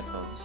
headphones.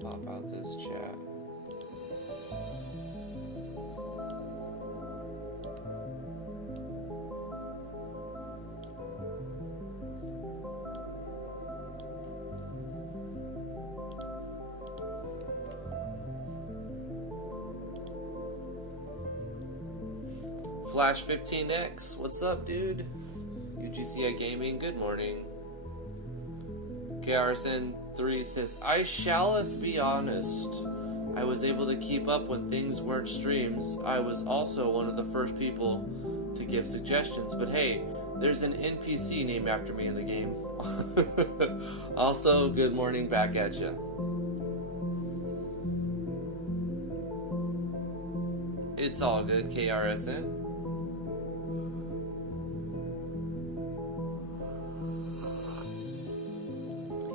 Pop out this chat. Flash 15X, what's up, dude? UGCI Gaming, good morning. KRSN3 says, I shalleth be honest. I was able to keep up when things weren't streams. I was also one of the first people to give suggestions. But hey, there's an NPC named after me in the game. Also, good morning back at ya. It's all good, KRSN.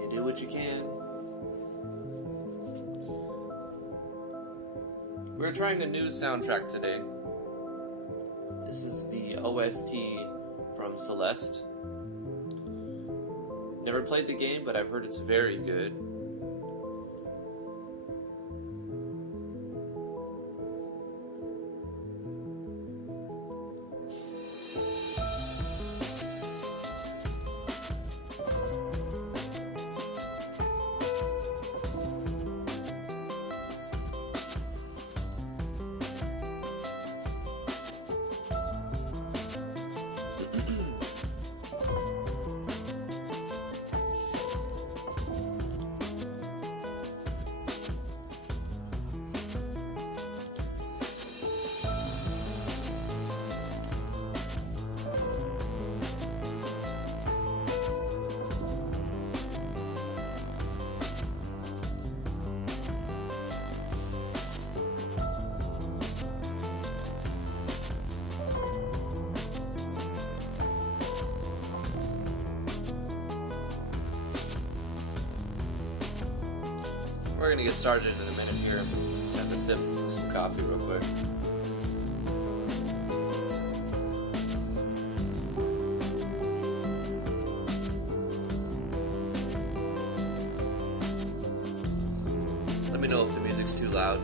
You do what you can. We're trying a new soundtrack today. This is the OST from Celeste. Never played the game, but I've heard it's very good. We're gonna get started in a minute here. Just have to sip some coffee real quick. Let me know if the music's too loud.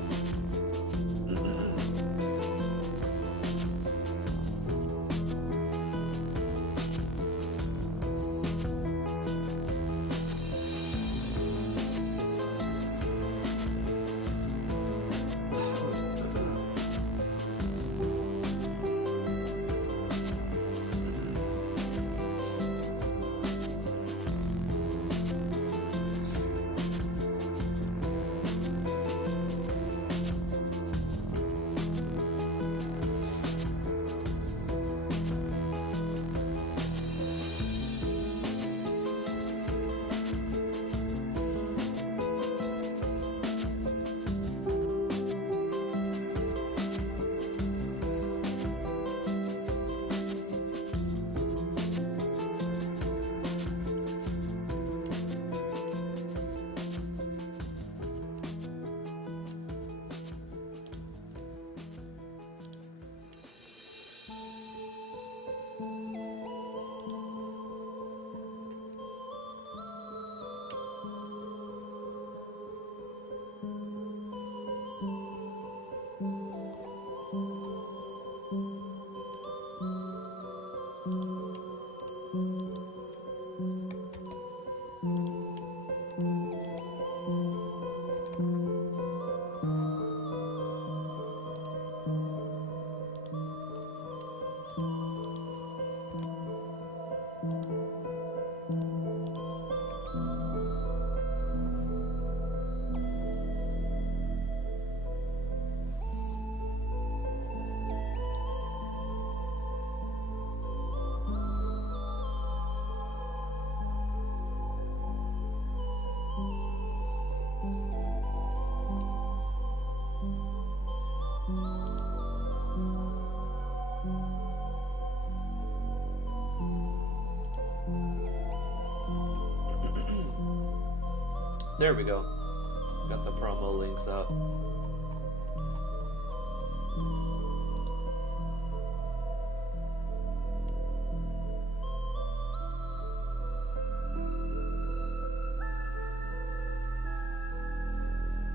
There we go. Got the promo links up.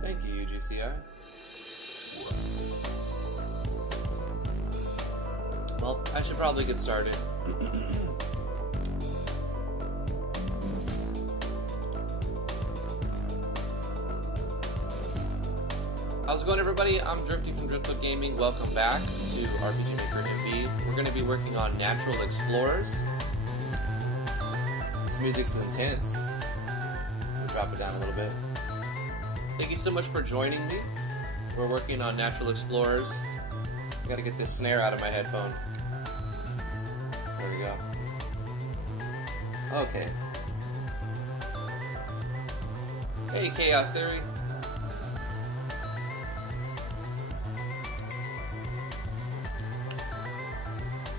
Thank you, UGCI. Well, I should probably get started. How's it going, everybody? I'm Drifty from Driftwood Gaming. Welcome back to RPG Maker MV. We're going to be working on Natural Explorers. This music's intense. I'll drop it down a little bit. Thank you so much for joining me. We're working on Natural Explorers. I gotta get this snare out of my headphone. There we go. Okay. Hey, Chaos Theory.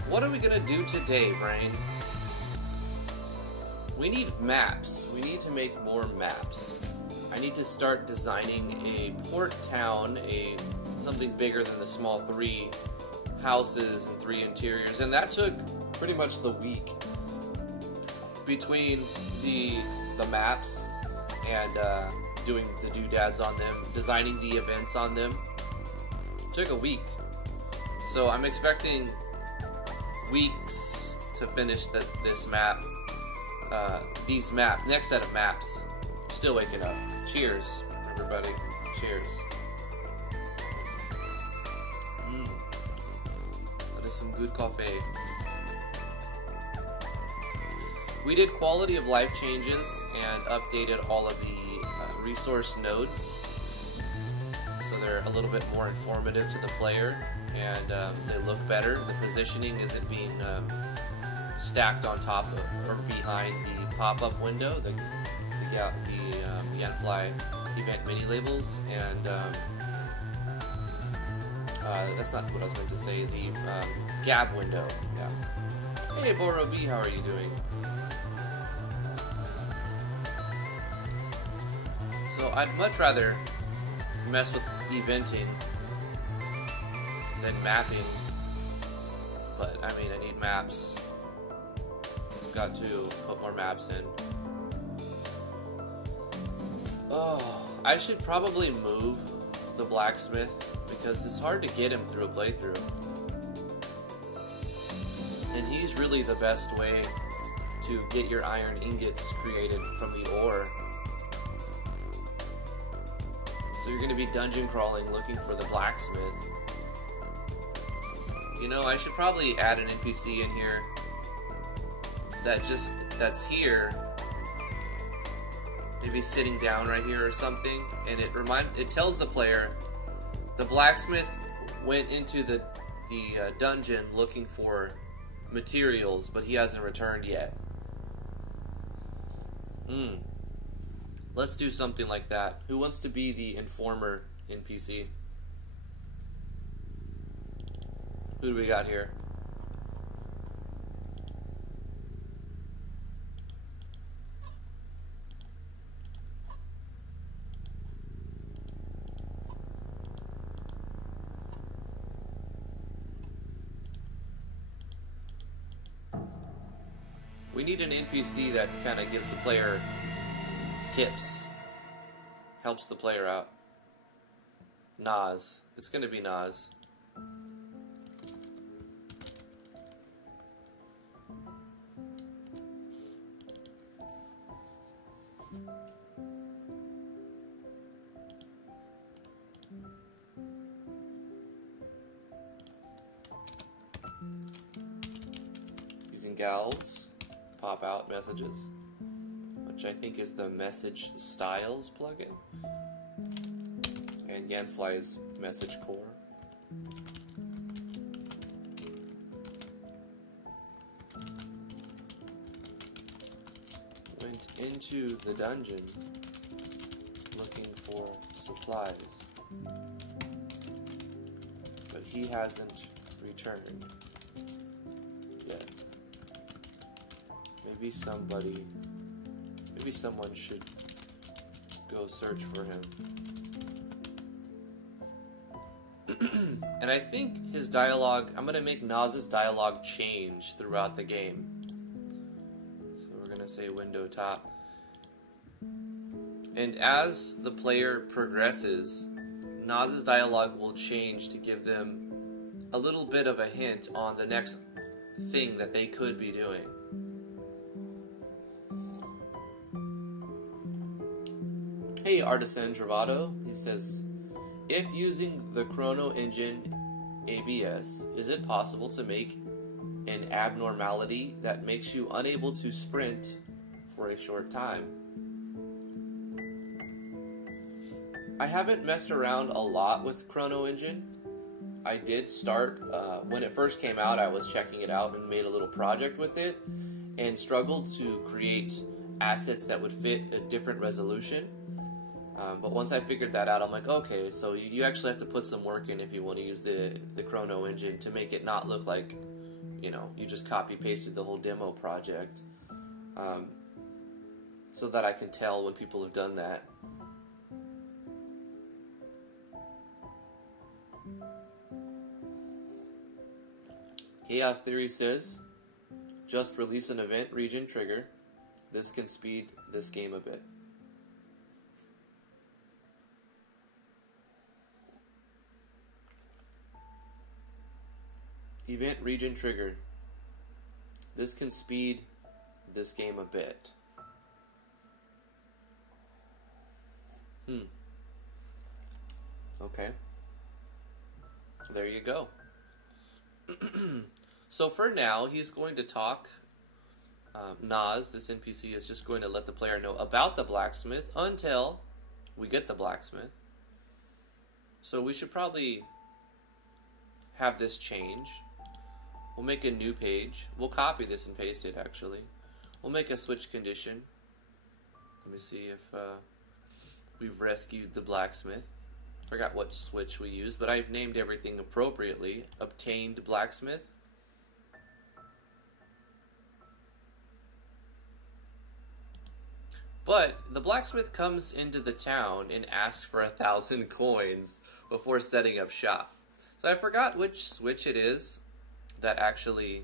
What are we gonna do today, Brain? We need maps. We need to make more maps. I need to start designing a port town, something bigger than the small 3 houses and 3 interiors, and that took pretty much the week between the maps and doing the doodads on them, designing the events on them. It took a week, so I'm expecting weeks to finish this map. Next set of maps. Still waking up. Cheers, everybody. Cheers. That is some good coffee. We did quality of life changes and updated all of the resource nodes, so they're a little bit more informative to the player, and they look better. The positioning isn't being stacked on top of or behind the pop-up window, the Yanfly event mini labels, and that's not what I was meant to say, the Gab window. Yeah. Hey Boro B, how are you doing? So I'd much rather mess with eventing than mapping. But, I mean, I need maps. I've got to put more maps in. Oh, I should probably move the blacksmith because it's hard to get him through a playthrough. And he's really the best way to get your iron ingots created from the ore. So you're going to be dungeon crawling looking for the blacksmith. You know, I should probably add an NPC in here that's here, maybe sitting down right here or something, and it tells the player the blacksmith went into the dungeon looking for materials, but he hasn't returned yet. Let's do something like that. Who wants to be the informer NPC? Who do we got here? We need an NPC that kind of gives the player tips. Helps the player out. Naz. It's going to be Naz. Using gals, pop out messages, which I think is the message styles plugin, and Yanfly's message core. Went into the dungeon looking for supplies, but he hasn't returned yet. Maybe someone should go search for him. And I think his dialogue, I'm going to make Naz's dialogue change throughout the game. So we're going to say window top. And as the player progresses, Naz's dialogue will change to give them a little bit of a hint on the next thing that they could be doing. Hey, Artisan Travado, he says, if using the Chrono Engine ABS, is it possible to make an abnormality that makes you unable to sprint for a short time? I haven't messed around a lot with Chrono Engine. I did start, when it first came out, I was checking it out and made a little project with it and struggled to create assets that would fit a different resolution. But once I figured that out, I'm like, okay, so you actually have to put some work in if you want to use the Chrono Engine to make it not look like, you know, you just copy-pasted the whole demo project. So that I can tell when people have done that. Chaos Theory says, just release an event region trigger. This can speed this game a bit. Event region trigger. This can speed this game a bit. Okay. There you go. So for now, he's going to talk. Naz, this NPC, is just going to let the player know about the blacksmith until we get the blacksmith. So we should probably have this change. We'll make a new page. We'll copy this and paste it, actually. We'll make a switch condition. Let me see if we've rescued the blacksmith. Forgot what switch we used, but I've named everything appropriately. Obtained blacksmith. But the blacksmith comes into the town and asks for 1,000 coins before setting up shop. So I forgot which switch it is that actually...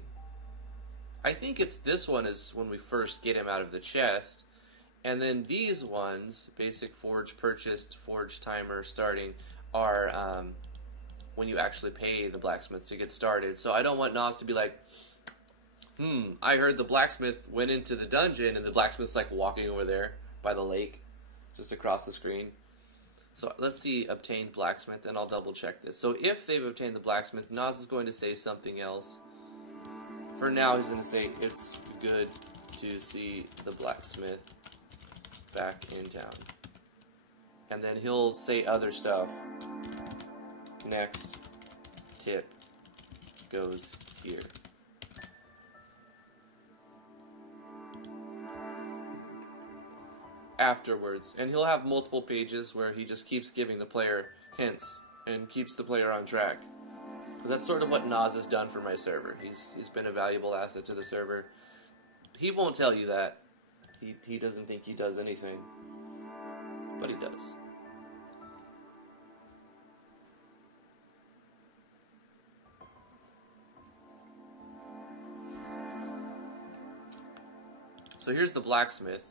I think it's this one is when we first get him out of the chest. And then these ones, basic forge purchased, forge timer starting, are when you actually pay the blacksmith to get started. So I don't want Nas to be like, I heard the blacksmith went into the dungeon, and the blacksmith's like walking over there by the lake, just across the screen. So let's see, obtained blacksmith, and I'll double check this. So if they've obtained the blacksmith, Nas is going to say something else. For now, he's going to say, it's good to see the blacksmith back in town. And then he'll say other stuff. Next tip goes here. Afterwards, and he'll have multiple pages where he just keeps giving the player hints and keeps the player on track. Because that's sort of what Nas has done for my server. He's been a valuable asset to the server. He won't tell you that. He doesn't think he does anything. But he does. So here's the blacksmith.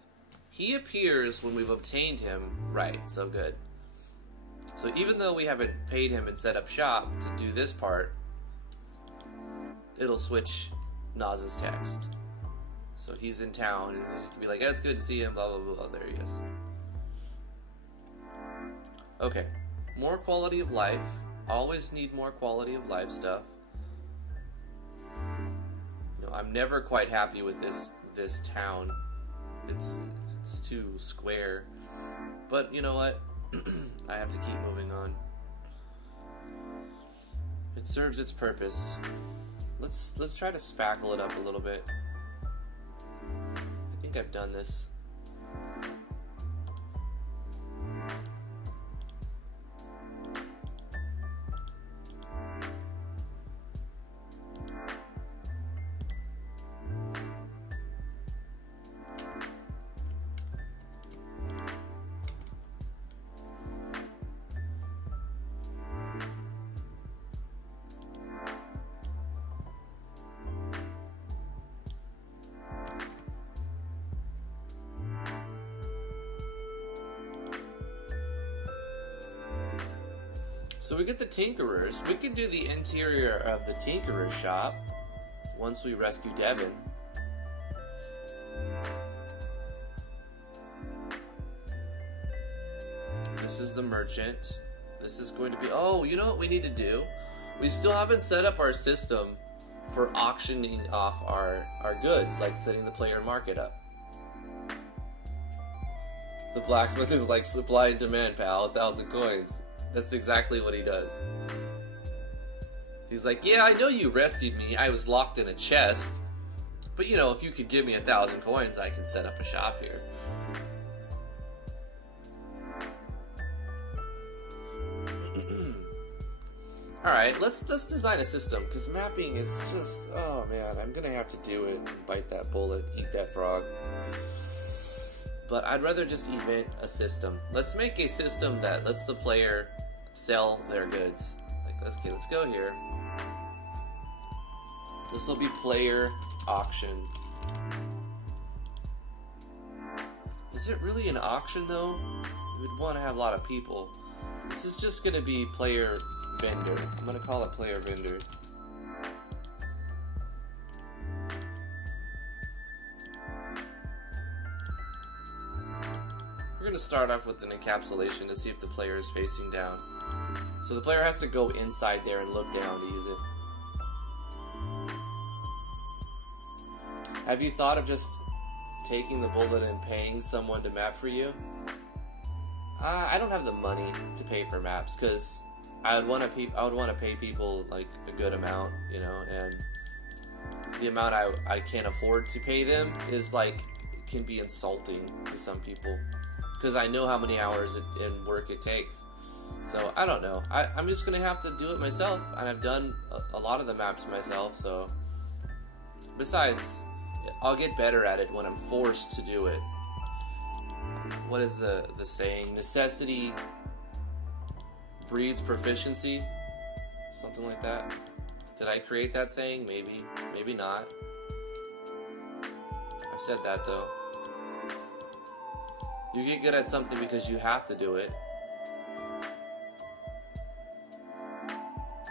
He appears when we've obtained him. Right, so good. So even though we haven't paid him and set up shop to do this part, it'll switch Nas's text. So he's in town, and he can be like, oh, it's good to see him, blah, blah, blah. There he is. Okay. More quality of life. Always need more quality of life stuff. You know, I'm never quite happy with this town. It's too square. But you know what? I have to keep moving on. It serves its purpose. Let's try to spackle it up a little bit. I think I've done this. So we get the Tinkerers. We can do the interior of the Tinkerer shop once we rescue Devin. This is the merchant. This is going to be... Oh, you know what we need to do? We still haven't set up our system for auctioning off our goods, like setting the player market up. The blacksmith is like supply and demand, pal, 1,000 coins. That's exactly what he does. He's like, yeah, I know you rescued me. I was locked in a chest. But, you know, if you could give me 1,000 coins, I can set up a shop here. Alright, let's design a system, because mapping is just... Oh, man, I'm going to have to do it. Bite that bullet, eat that frog. But I'd rather just event a system. Let's make a system that lets the player sell their goods. Like, okay, let's go here. This will be player auction. Is it really an auction though? We'd want to have a lot of people. This is just going to be player vendor. I'm going to call it player vendor. We're going to start off with an encapsulation to see if the player is facing down. So the player has to go inside there and look down to use it. Have you thought of just taking the bullet and paying someone to map for you? I don't have the money to pay for maps because I would want to pay people like a good amount, you know, and the amount I can't afford to pay them is like can be insulting to some people. Because I know how many hours and work it takes. So, I don't know. I'm just going to have to do it myself. And I've done a lot of the maps myself, so... Besides, I'll get better at it when I'm forced to do it. what is the saying? Necessity breeds proficiency? Something like that. Did I create that saying? Maybe. Maybe not. I've said that though. You get good at something because you have to do it.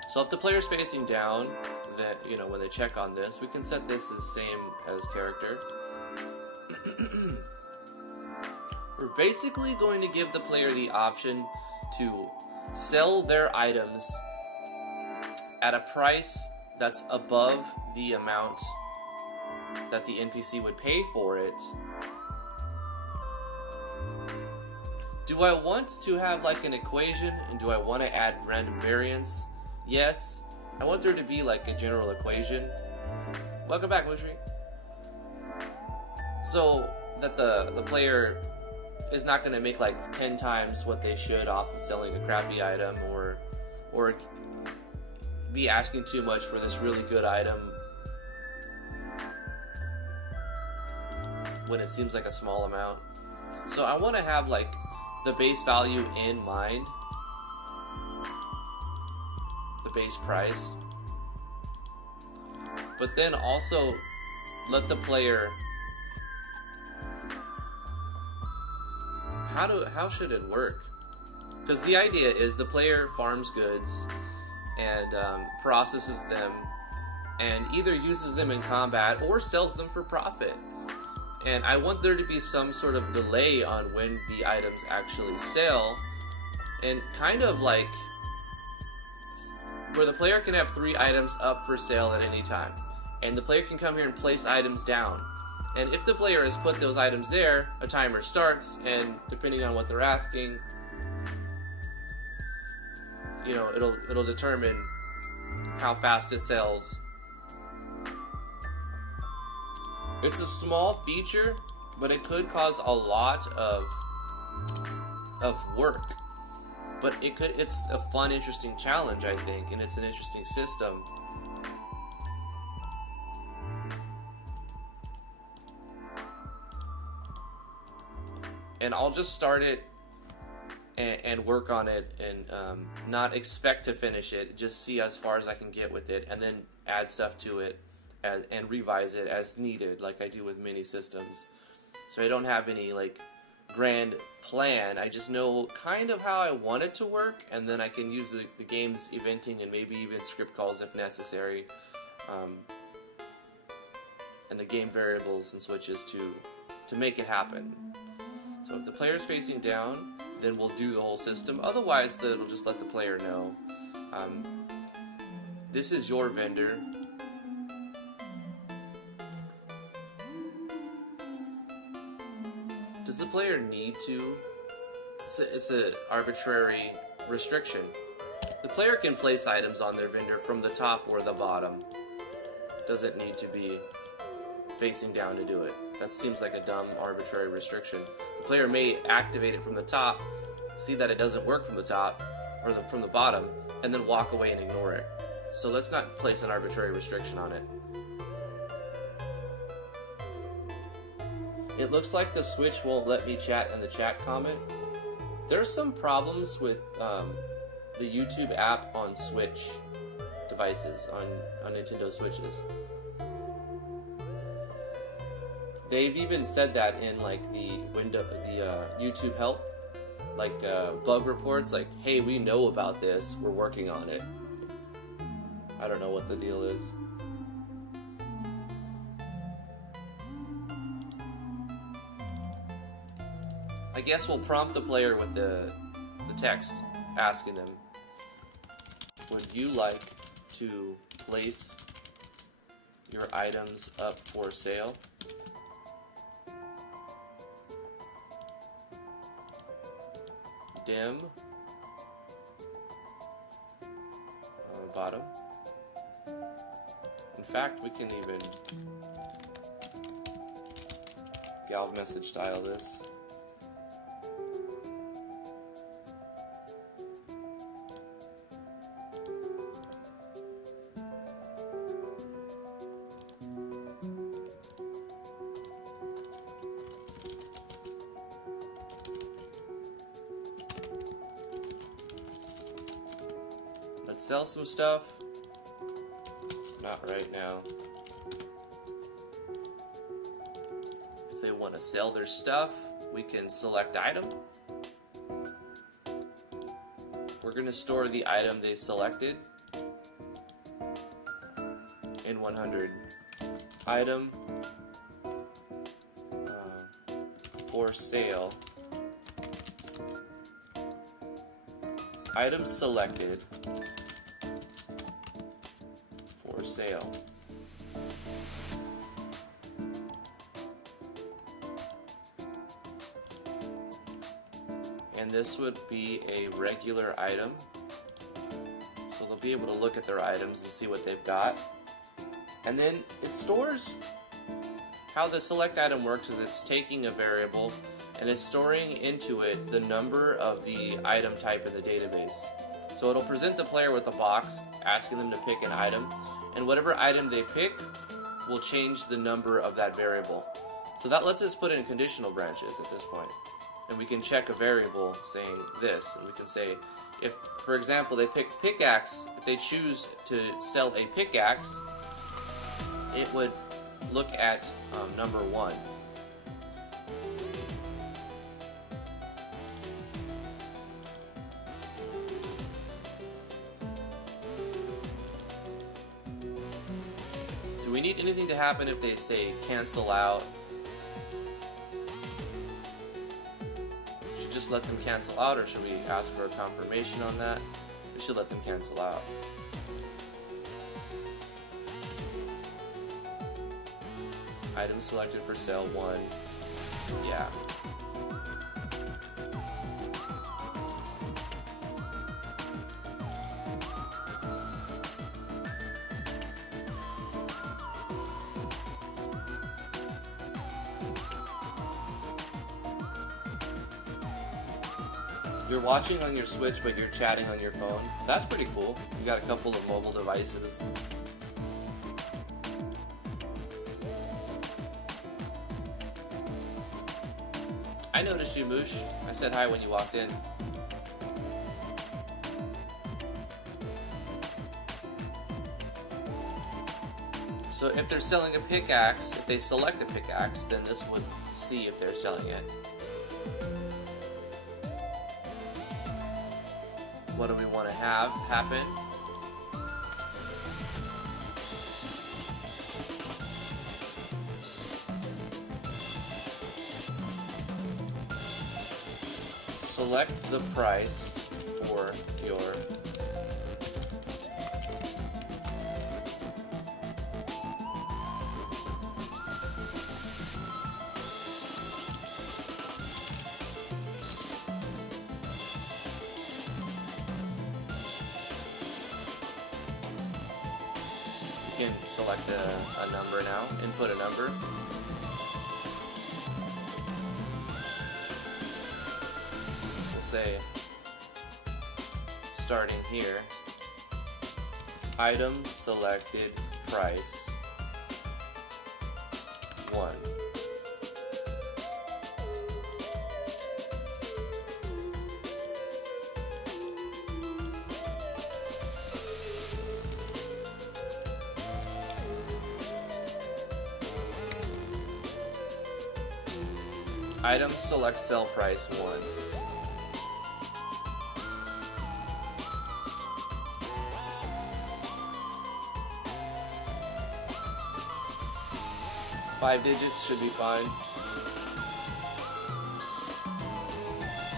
So if the player's facing down, then, you know, when they check on this, we can set this as same as character. We're basically going to give the player the option to sell their items at a price that's above the amount that the NPC would pay for it. Do I want to have like an equation, and do I want to add random variance? Yes, I want there to be like a general equation. Welcome back, Mushri. So that the player is not going to make like 10 times what they should off of selling a crappy item, or be asking too much for this really good item when it seems like a small amount. So I want to have like the base value in mind, the base price, but then also let the player, how should it work? Because the idea is the player farms goods and processes them and either uses them in combat or sells them for profit. And I want there to be some sort of delay on when the items actually sell, and kind of like where the player can have 3 items up for sale at any time, and the player can come here and place items down. And if the player has put those items there, a timer starts, and depending on what they're asking, you know, it'll determine how fast it sells. It's a small feature, but it could cause a lot of work. But it's a fun, interesting challenge, I think, and it's an interesting system. And I'll just start it and work on it, and not expect to finish it, just see as far as I can get with it, and then add stuff to it and revise it as needed, like I do with many systems. So I don't have any like grand plan, I just know kind of how I want it to work, and then I can use the game's eventing and maybe even script calls if necessary, and the game variables and switches to make it happen. So if the player's facing down, then we'll do the whole system. Otherwise, it'll just let the player know, this is your vendor. Does the player need to? It's an arbitrary restriction. The player can place items on their vendor from the top or the bottom. Doesn't need to be facing down to do it. That seems like a dumb, arbitrary restriction. The player may activate it from the top, see that it doesn't work from the top, or from the bottom, and then walk away and ignore it. So let's not place an arbitrary restriction on it. It looks like the Switch won't let me chat in the chat comment. There's some problems with the YouTube app on Switch devices, on Nintendo Switches. They've even said that in like the YouTube help, like bug reports, like, hey, we know about this, we're working on it. I don't know what the deal is. I guess we'll prompt the player with the text, asking them, would you like to place your items up for sale? Dim on the bottom. In fact, we can even Galv message style this. sell some stuff. Not right now. If they want to sell their stuff, we can select item. We're going to store the item they selected in 100. Item for sale. Item selected for sale. And this would be a regular item. So they'll be able to look at their items and see what they've got. And then it stores. How the select item works is it's taking a variable and it's storing into it the number of the item type in the database. So it'll present the player with a box asking them to pick an item, and whatever item they pick will change the number of that variable. So that lets us put in conditional branches at this point. And we can check a variable saying this, and we can say if, for example, they pick pickaxe, if they choose to sell a pickaxe, it would look at number 1. Do we need anything to happen if they say cancel out? Should we just let them cancel out, or should we ask for a confirmation on that? We should let them cancel out. Item selected for sale 1. Yeah. You're watching on your Switch, but you're chatting on your phone. That's pretty cool. You got a couple of mobile devices. I noticed you, Moosh. I said hi when you walked in. So if they're selling a pickaxe, if they select a pickaxe, then this would see if they're selling it. What do we want to have happen? Select the price for your you can select a number now, input a number. Say, starting here, item selected price 1. Item select sell price 1. Five digits should be fine.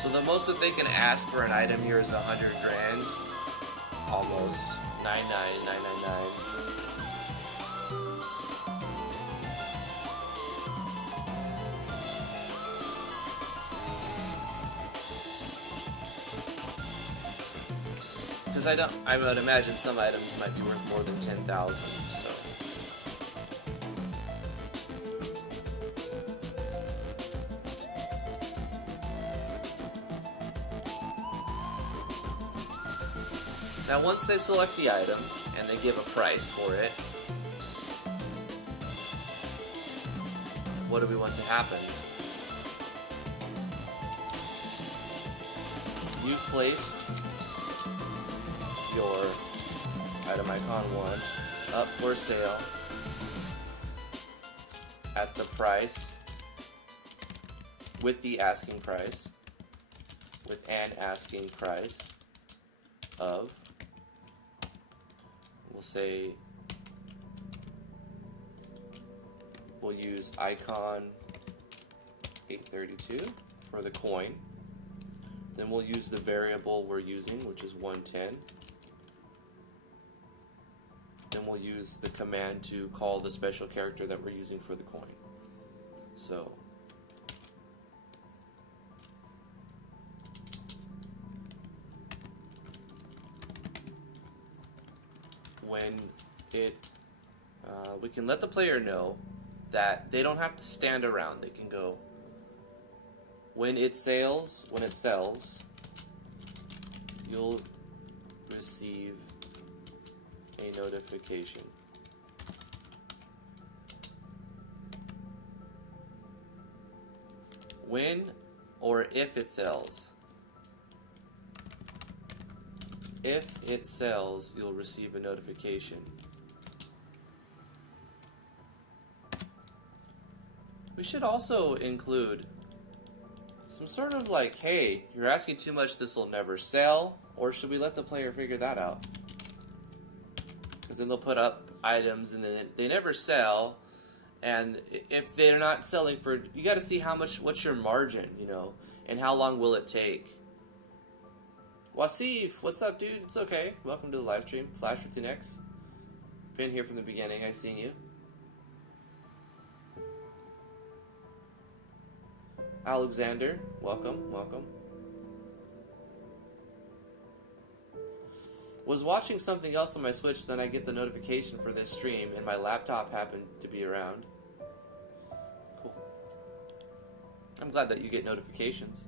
So the most that they can ask for an item here is 100 grand. Almost. 99,999. Because I would imagine some items might be worth more than 10,000, so. Now once they select the item, and they give a price for it, what do we want to happen? You've placed your item icon 1, up for sale at the price, with the asking price, with an asking price of, we'll say, we'll use icon 832 for the coin. Then we'll use the variable we're using, which is 110. Then we'll use the command to call the special character that we're using for the coin. So when it, we can let the player know that they don't have to stand around. They can go, when it sells, you'll receive a notification. When or if it sells. If it sells, you'll receive a notification. We should also include some sort of like, hey, you're asking too much, this will never sell, or should we let the player figure that out? Because then they'll put up items and then they never sell, and if they're not selling for, you got to see how much, what's your margin, you know, and how long will it take. Wasif, what's up, dude? It's okay. Welcome to the live stream. Flash 15X. Been here from the beginning. I seen you. Alexander, welcome, welcome. Was watching something else on my Switch, then I get the notification for this stream, and my laptop happened to be around. Cool. I'm glad that you get notifications.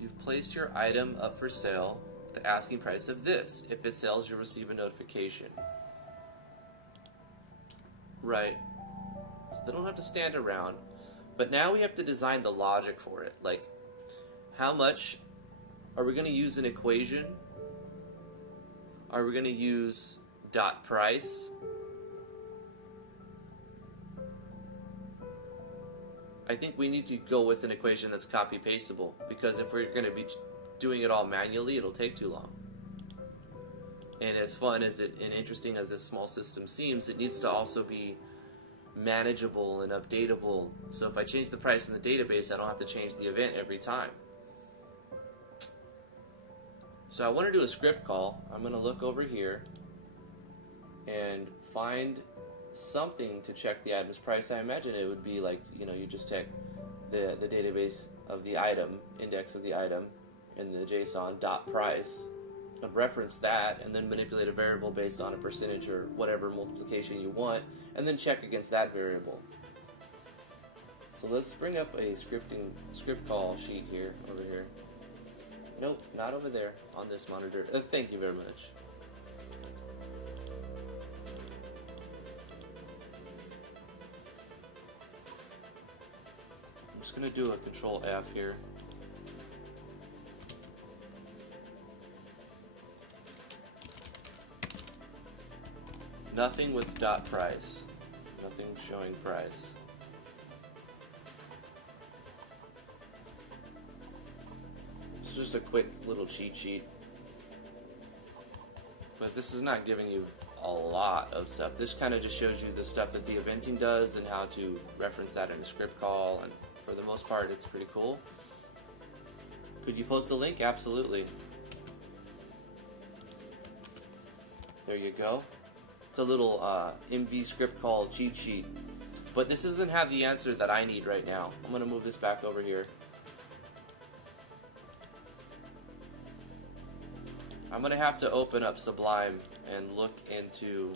You've placed your item up for sale at the asking price of this. If it sells, you'll receive a notification. Right. So they don't have to stand around. But now we have to design the logic for it. Like, how much are we going to use an equation? Are we going to use dot price? I think we need to go with an equation that's copy pasteable, because if we're going to be doing it all manually, it'll take too long. And as fun as it and interesting as this small system seems, it needs to also be manageable and updatable. So if I change the price in the database, I don't have to change the event every time. So I want to do a script call. I'm going to look over here and find something to check the item's price. I imagine it would be like, you know, you just check the database of the item, index of the item in the JSON dot price, reference that, and then manipulate a variable based on a percentage or whatever multiplication you want, and then check against that variable. So let's bring up a script call sheet here, over here. Nope, not over there, on this monitor. Thank you very much. I'm just going to do a Control F here. Nothing with dot price. Nothing showing price. It's just a quick little cheat sheet. But this is not giving you a lot of stuff. This kind of just shows you the stuff that the eventing does and how to reference that in a script call, and for the most part it's pretty cool. Could you post a link? Absolutely. There you go. It's a little MV script call cheat sheet. But this doesn't have the answer that I need right now. I'm going to move this back over here. I'm going to have to open up Sublime and look into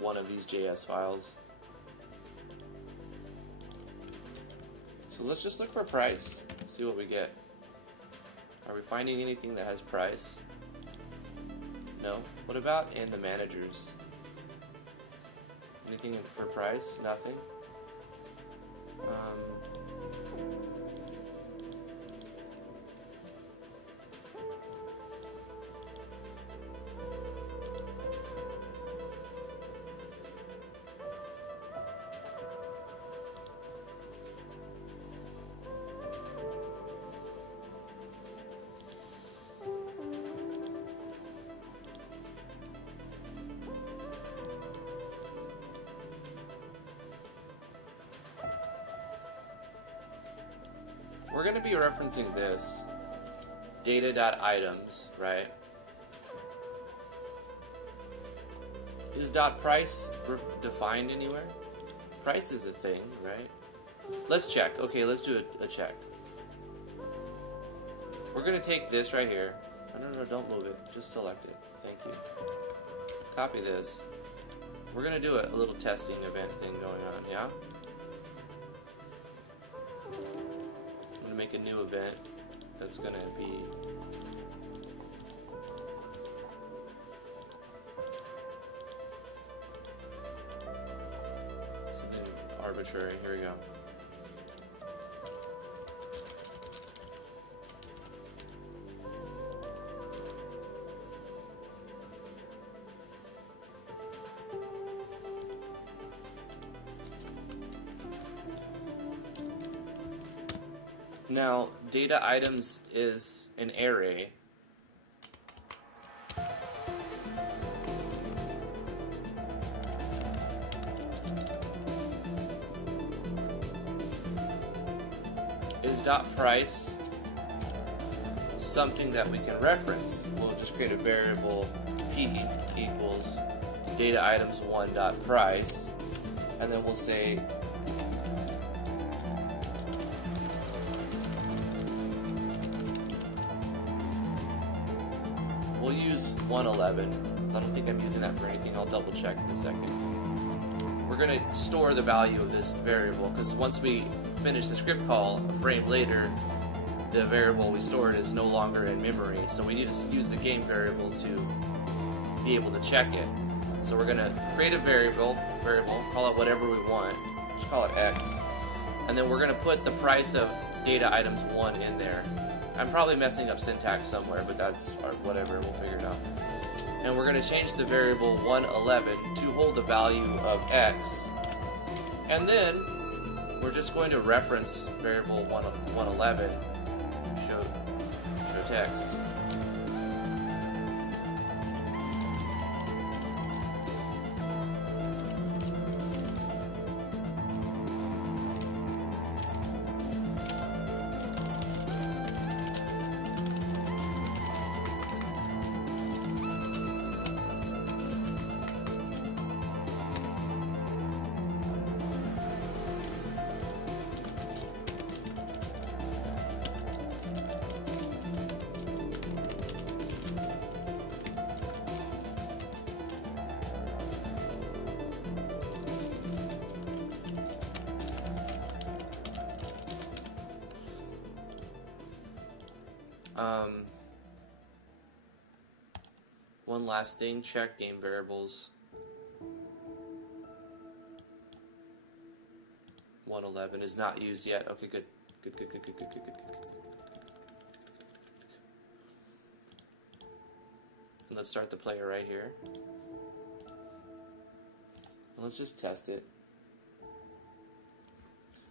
one of these JS files. So let's just look for price. See what we get. Are we finding anything that has price? No. What about in the managers? Anything for price? Nothing. We're going to be referencing this data.items, right? Is .price defined anywhere? Price is a thing, right? Let's check. Okay, let's do a check. We're going to take this right here. No, don't move it. Just select it. Thank you. Copy this. We're going to do a little testing event thing going on, yeah? Make a new event that's gonna be something arbitrary. Here we go. Now, data items is an array. Is .price something that we can reference? We'll just create a variable p equals data items 1.price, and then we'll say we'll use 111. I don't think I'm using that for anything. I'll double check in a second. We're going to store the value of this variable because once we finish the script call a frame later, the variable we stored is no longer in memory. So we need to use the game variable to be able to check it. So we're going to create a variable, call it whatever we want. Just call it X. And then we're going to put the price of data items 1 in there. I'm probably messing up syntax somewhere, but that's whatever, we'll figure it out. And we're going to change the variable 111 to hold the value of X. And then we're just going to reference variable 111, show text. One last thing, check game variables. 111 is not used yet. Okay, good. Good. And let's start the player right here. And let's just test it.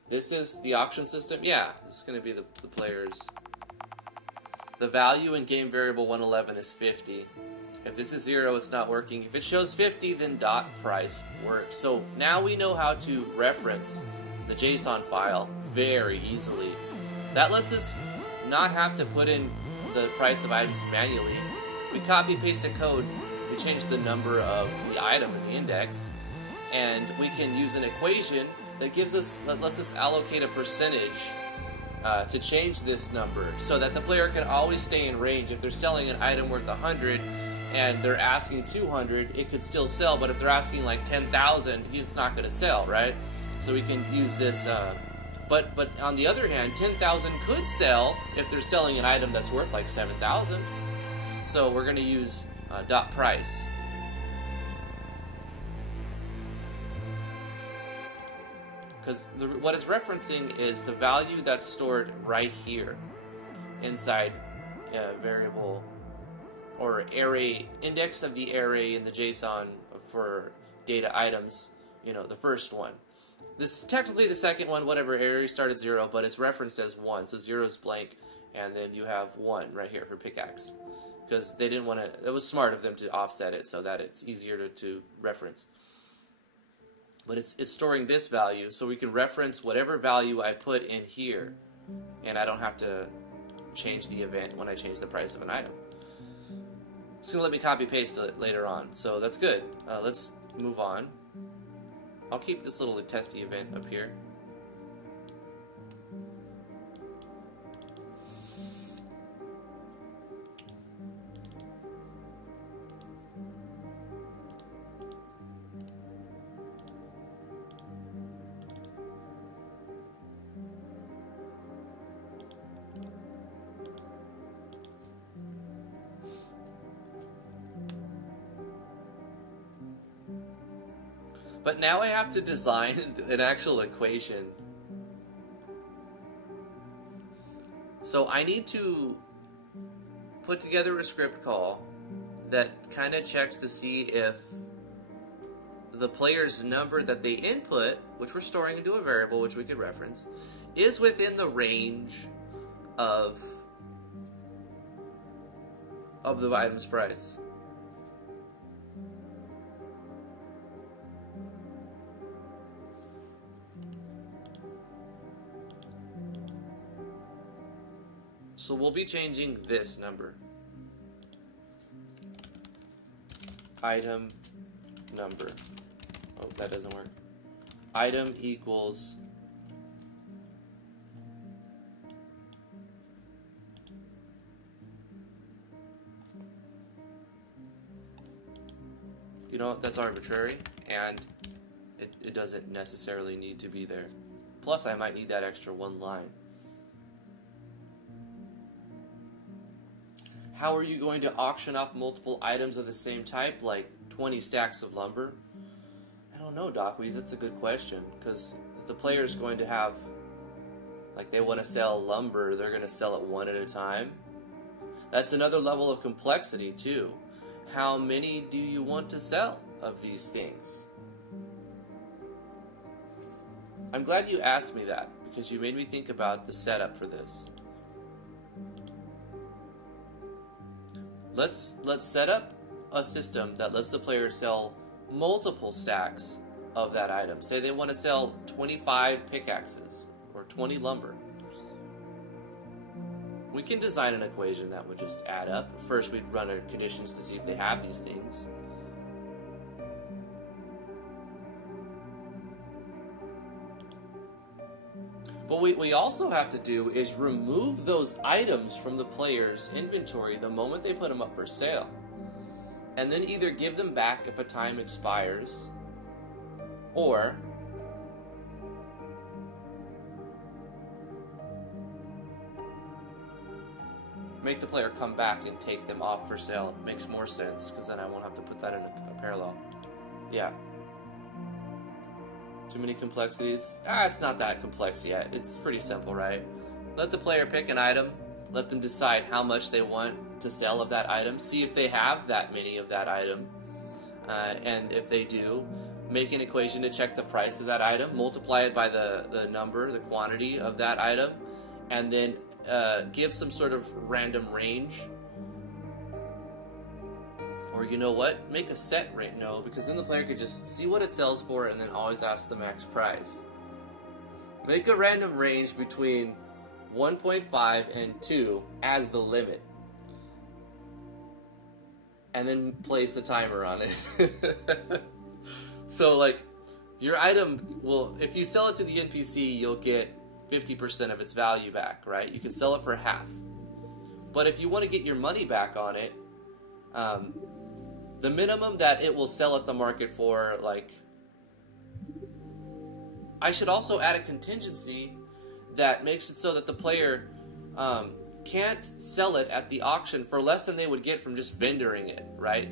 This is the auction system. Yeah, this is going to be the players. The value in game variable 111 is 50. If this is 0, it's not working. If it shows 50, then .price works. So now we know how to reference the JSON file very easily. That lets us not have to put in the price of items manually. We copy paste a code, we change the number of the item in the index, and we can use an equation that lets us allocate a percentage to change this number so that the player can always stay in range. If they're selling an item worth 100 and they're asking 200, it could still sell, but if they're asking like 10,000, it's not going to sell, right? So we can use this, but on the other hand, 10,000 could sell if they're selling an item that's worth like 7,000. So we're going to use .price. because what it's referencing is the value that's stored right here inside variable or array, index of the array in the JSON for data items, you know, the first one. This is technically the second one, whatever, array started 0, but it's referenced as 1, so 0 is blank, and then you have 1 right here for pickaxe. Because they didn't want to, it was smart of them to offset it so that it's easier to reference. But it's storing this value, so we can reference whatever value I put in here, and I don't have to change the event when I change the price of an item. It's going to let me copy paste it later on, so that's good. Let's move on. I'll keep this little testy event up here. But now I have to design an actual equation. So I need to put together a script call that kind of checks to see if the player's number that they input, which we're storing into a variable, which we could reference, is within the range of the item's price. So we'll be changing this number. Item number. Oh, that doesn't work. Item equals you know what, that's arbitrary, and it doesn't necessarily need to be there. Plus, I might need that extra one line. How are you going to auction off multiple items of the same type, like 20 stacks of lumber? I don't know, Docweez, that's a good question, because if the player is going to have, like, they want to sell lumber, they're going to sell it one at a time. That's another level of complexity, too. How many do you want to sell of these things? I'm glad you asked me that, because you made me think about the setup for this. Let's set up a system that lets the player sell multiple stacks of that item. Say they want to sell 25 pickaxes or 20 lumber. We can design an equation that would just add up. First, we'd run our conditions to see if they have these things. But what we also have to do is remove those items from the player's inventory the moment they put them up for sale. And then either give them back if a time expires, or make the player come back and take them off for sale. It makes more sense, because then I won't have to put that in a parallel. Yeah. Too many complexities? It's not that complex yet. It's pretty simple, right? Let the player pick an item. Let them decide how much they want to sell of that item. See if they have that many of that item. And if they do, make an equation to check the price of that item. Multiply it by the number, the quantity of that item. And then give some sort of random range. Or you know what? Make a set rate. No, because then the player could just see what it sells for and then always ask the max price. Make a random range between 1.5 and 2 as the limit. And then place a timer on it. So, like, your item will, if you sell it to the NPC, you'll get 50% of its value back, right? You can sell it for half. But if you want to get your money back on it, the minimum that it will sell at the market for, like, I should also add a contingency that makes it so that the player can't sell it at the auction for less than they would get from just vendoring it, right?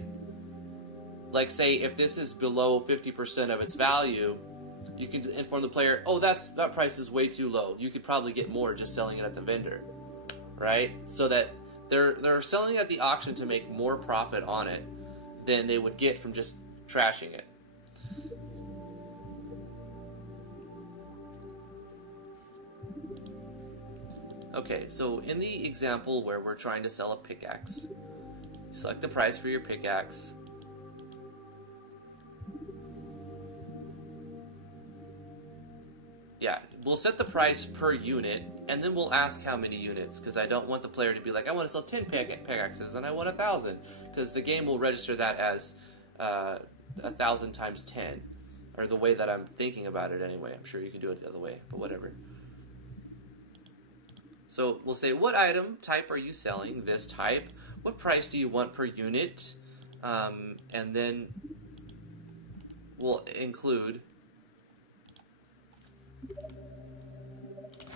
Like, say, if this is below 50% of its value, you can inform the player, oh, that price is way too low. You could probably get more just selling it at the vendor, right? So that they're selling it at the auction to make more profit on it than they would get from just trashing it. Okay, so in the example where we're trying to sell a pickaxe, select the price for your pickaxe. Yeah, we'll set the price per unit, and then we'll ask how many units, because I don't want the player to be like, I want to sell 10 pickaxes, and I want 1,000, because the game will register that as 1,000 times 10, or the way that I'm thinking about it anyway. I'm sure you can do it the other way, but whatever. So we'll say, what item type are you selling? This type. What price do you want per unit? And then we'll include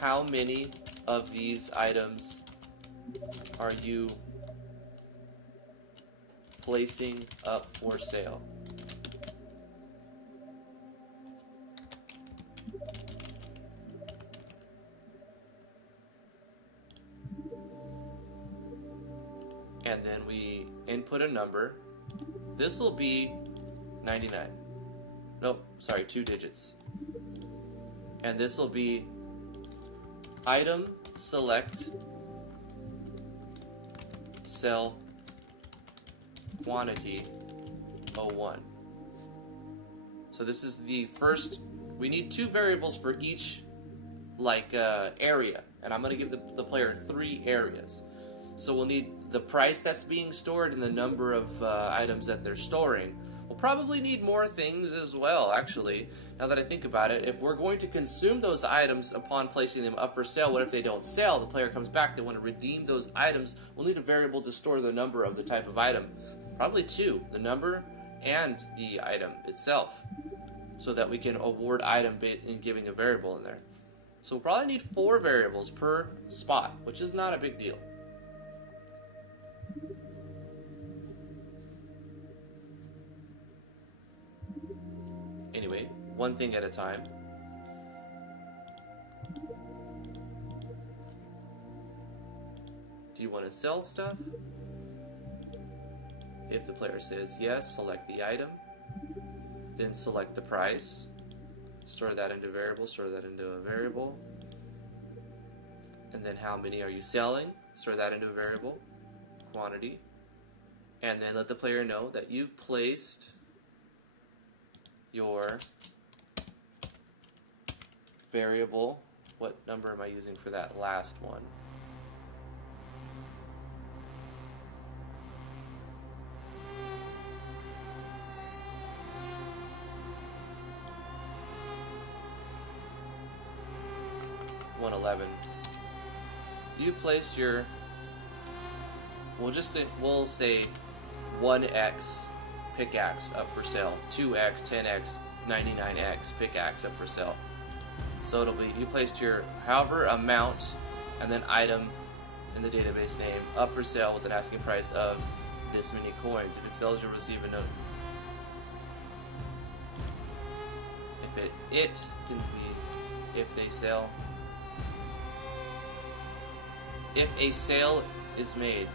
how many of these items are you placing up for sale? And then we input a number. This will be 99. Nope, sorry, 2 digits. And this will be item select sell quantity 01. So this is the first. We need 2 variables for each area, and I'm going to give the player 3 areas. So we'll need the price that's being stored and the number of items that they're storing. We'll probably need more things as well, actually, now that I think about it. If we're going to consume those items upon placing them up for sale, what if they don't sell? The player comes back, they want to redeem those items. We'll need a variable to store the number of the type of item. Probably 2, the number and the item itself, so that we can award item bit in giving a variable in there. So we'll probably need 4 variables per spot, which is not a big deal. Anyway, one thing at a time. Do you want to sell stuff? If the player says yes, select the item, then select the price, store that into a variable, store that into a variable, and then how many are you selling? Store that into a variable, quantity, and then let the player know that you've placed your variable. What number am I using for that last one? $111. You place your. We'll say 1x pickaxe up for sale, 2x, 10x, 99x pickaxe up for sale. So it'll be, you placed your however amount and then item in the database name up for sale with an asking price of this many coins. If it sells, you'll receive a note. If it can be, if they sell. If a sale is made,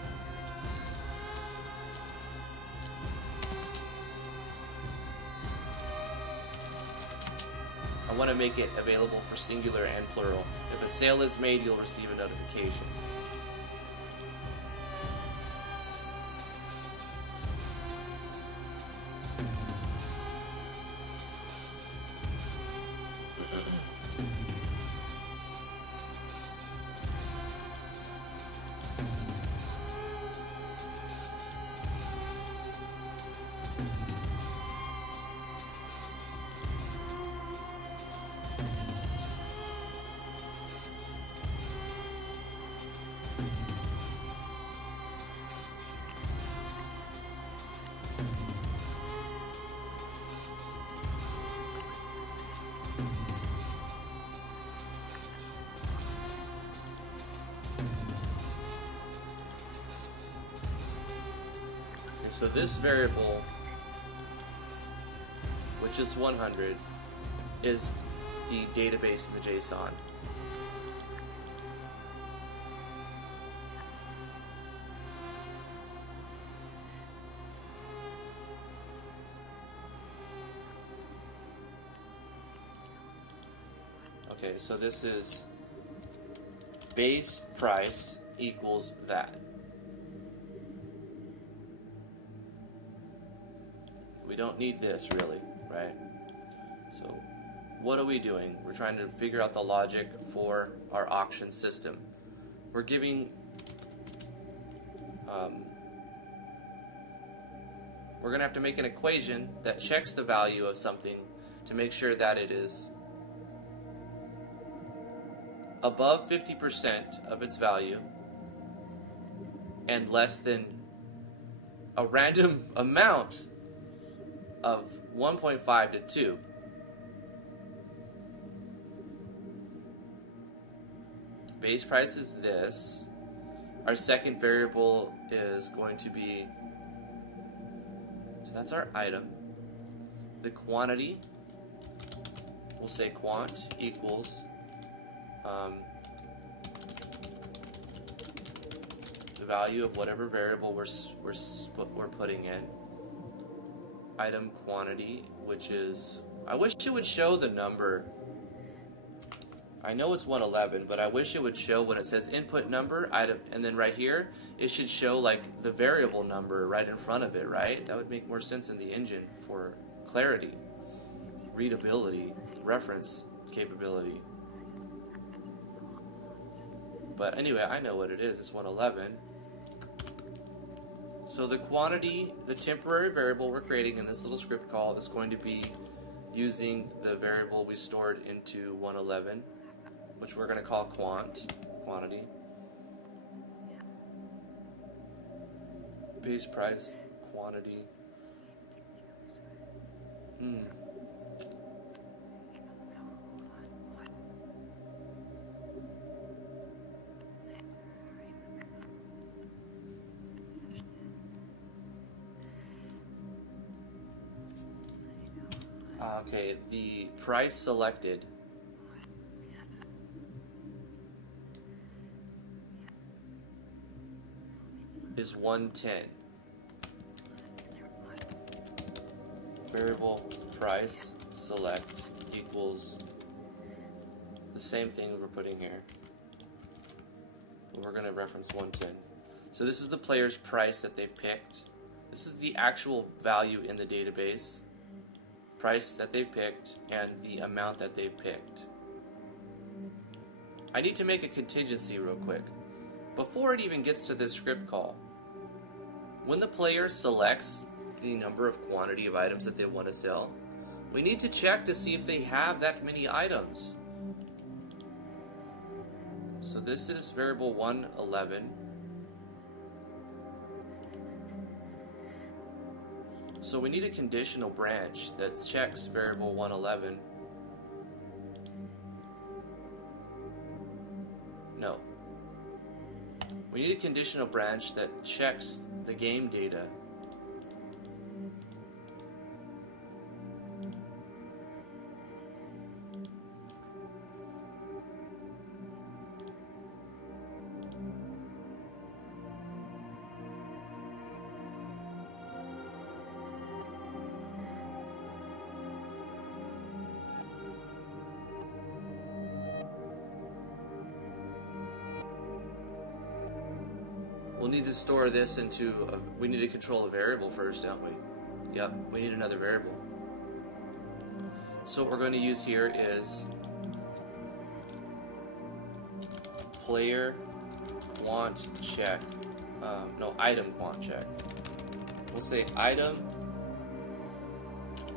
I want to make it available for singular and plural. If a sale is made, you'll receive a notification. So this variable, which is 100, is the database in the JSON. Okay, so this is base price equals that. We don't need this really, right? So what are we doing? We're trying to figure out the logic for our auction system. We're giving, we're gonna have to make an equation that checks the value of something to make sure that it is above 50% of its value and less than a random amount of 1.5 to 2. Base price is this. Our second variable is going to be, so that's our item. The quantity, we'll say quant equals the value of whatever variable we're putting in. Item quantity, which is, I wish it would show the number. I know it's 111, but I wish it would show when it says input number, item, and then right here, it should show like the variable number right in front of it, right? That would make more sense in the engine for clarity, readability, reference capability. But anyway, I know what it is. It's 111. So the quantity, the temporary variable we're creating in this little script call is going to be using the variable we stored into 111, which we're going to call quantity. Base price, quantity. Okay, the price selected is 110. Variable price select equals the same thing we're putting here, but we're going to reference 110. So this is the player's price that they picked. This is the actual value in the database, price that they picked, and the amount that they picked. I need to make a contingency real quick. Before it even gets to this script call, when the player selects the number of quantity of items that they want to sell, we need to check to see if they have that many items. So this is variable 111. So we need a conditional branch that checks variable 111. No. We need a conditional branch that checks the game data. We'll need to store this into, we need to control a variable first, don't we? Yep, we need another variable. So what we're going to use here is player quant check, item quant check. We'll say item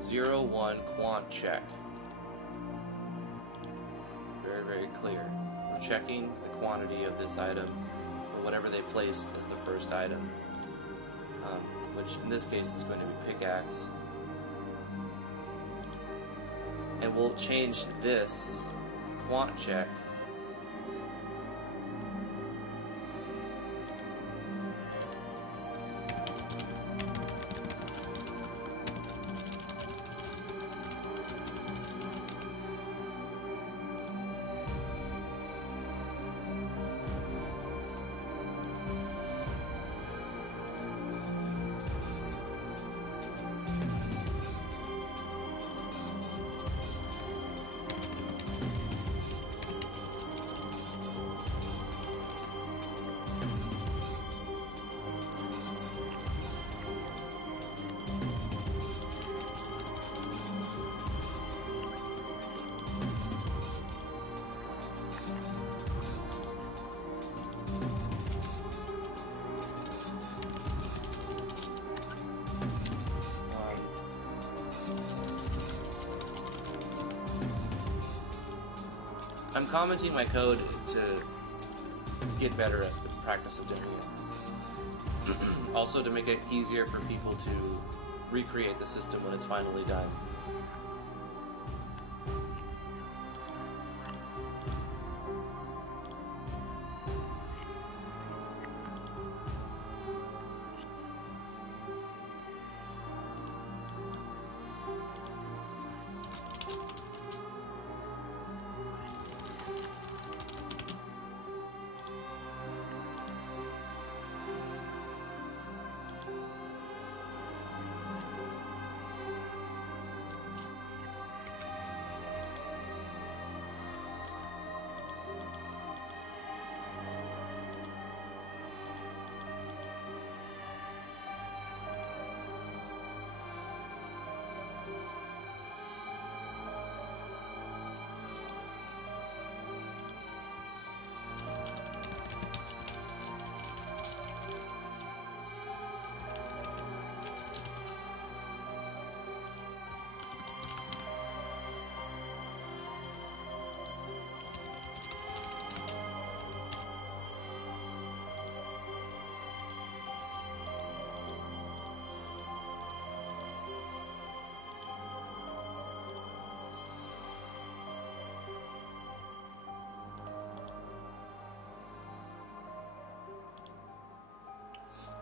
01 quant check. Very, very clear. We're checking the quantity of this item, whatever they placed as the first item, which in this case is going to be pickaxe. And we'll change this quant check I'm commenting my code to get better at the practice of doing it. Also to make it easier for people to recreate the system when it's finally done.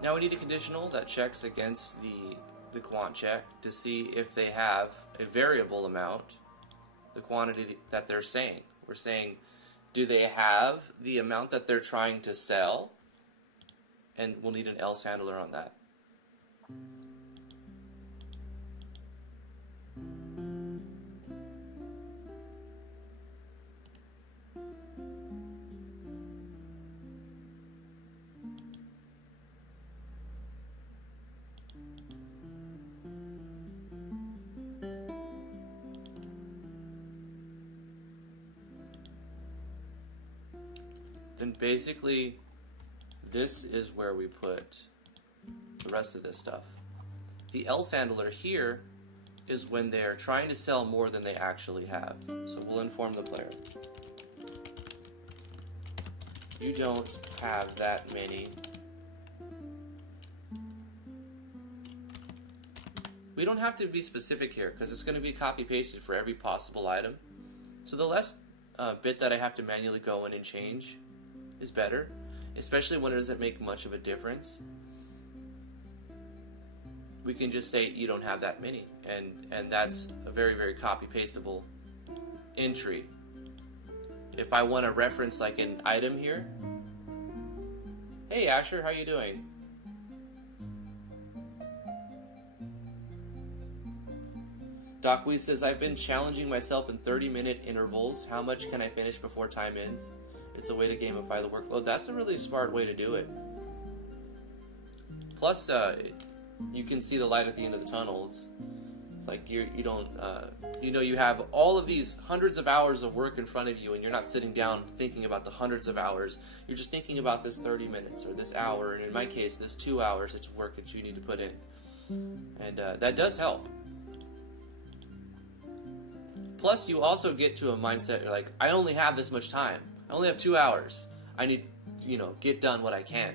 Now we need a conditional that checks against the quant check to see if they have a variable amount, the quantity that they're saying. We're saying, do they have the amount that they're trying to sell? And we'll need an else handler on that. Then basically, this is where we put the rest of this stuff. The else handler here is when they're trying to sell more than they actually have. So we'll inform the player. You don't have that many. We don't have to be specific here because it's going to be copy-pasted for every possible item. So the less bit that I have to manually go in and change is better, especially when it doesn't make much of a difference. We can just say you don't have that many, and that's a very, very copy-pastable entry. If I want to reference like an item here, hey Asher, how you doing? Doc Wee says, I've been challenging myself in 30-minute intervals. How much can I finish before time ends? It's a way to gamify the workload. That's a really smart way to do it. Plus, you can see the light at the end of the tunnel. It's like you don't, you know, you have all of these hundreds of hours of work in front of you, and you're not sitting down thinking about the hundreds of hours. You're just thinking about this 30 minutes or this hour, and in my case, this 2 hours of work that you need to put in. And that does help. Plus, you also get to a mindset, you're like, I only have this much time. I only have 2 hours. I need, you know, get done what I can.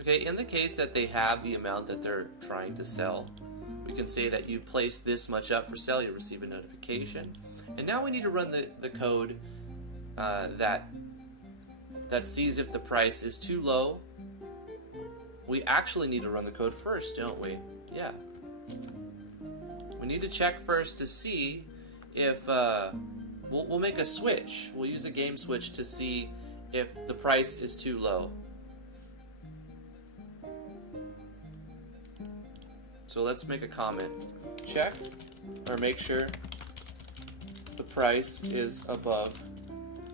Okay, in the case that they have the amount that they're trying to sell, we can say that you placed this much up for sale, you receive a notification. And now we need to run the code that sees if the price is too low. We actually need to run the code first, don't we? Yeah. We need to check first to see if we'll make a switch. We'll use a game switch to see if the price is too low. So let's make a comment. Check or make sure the price is above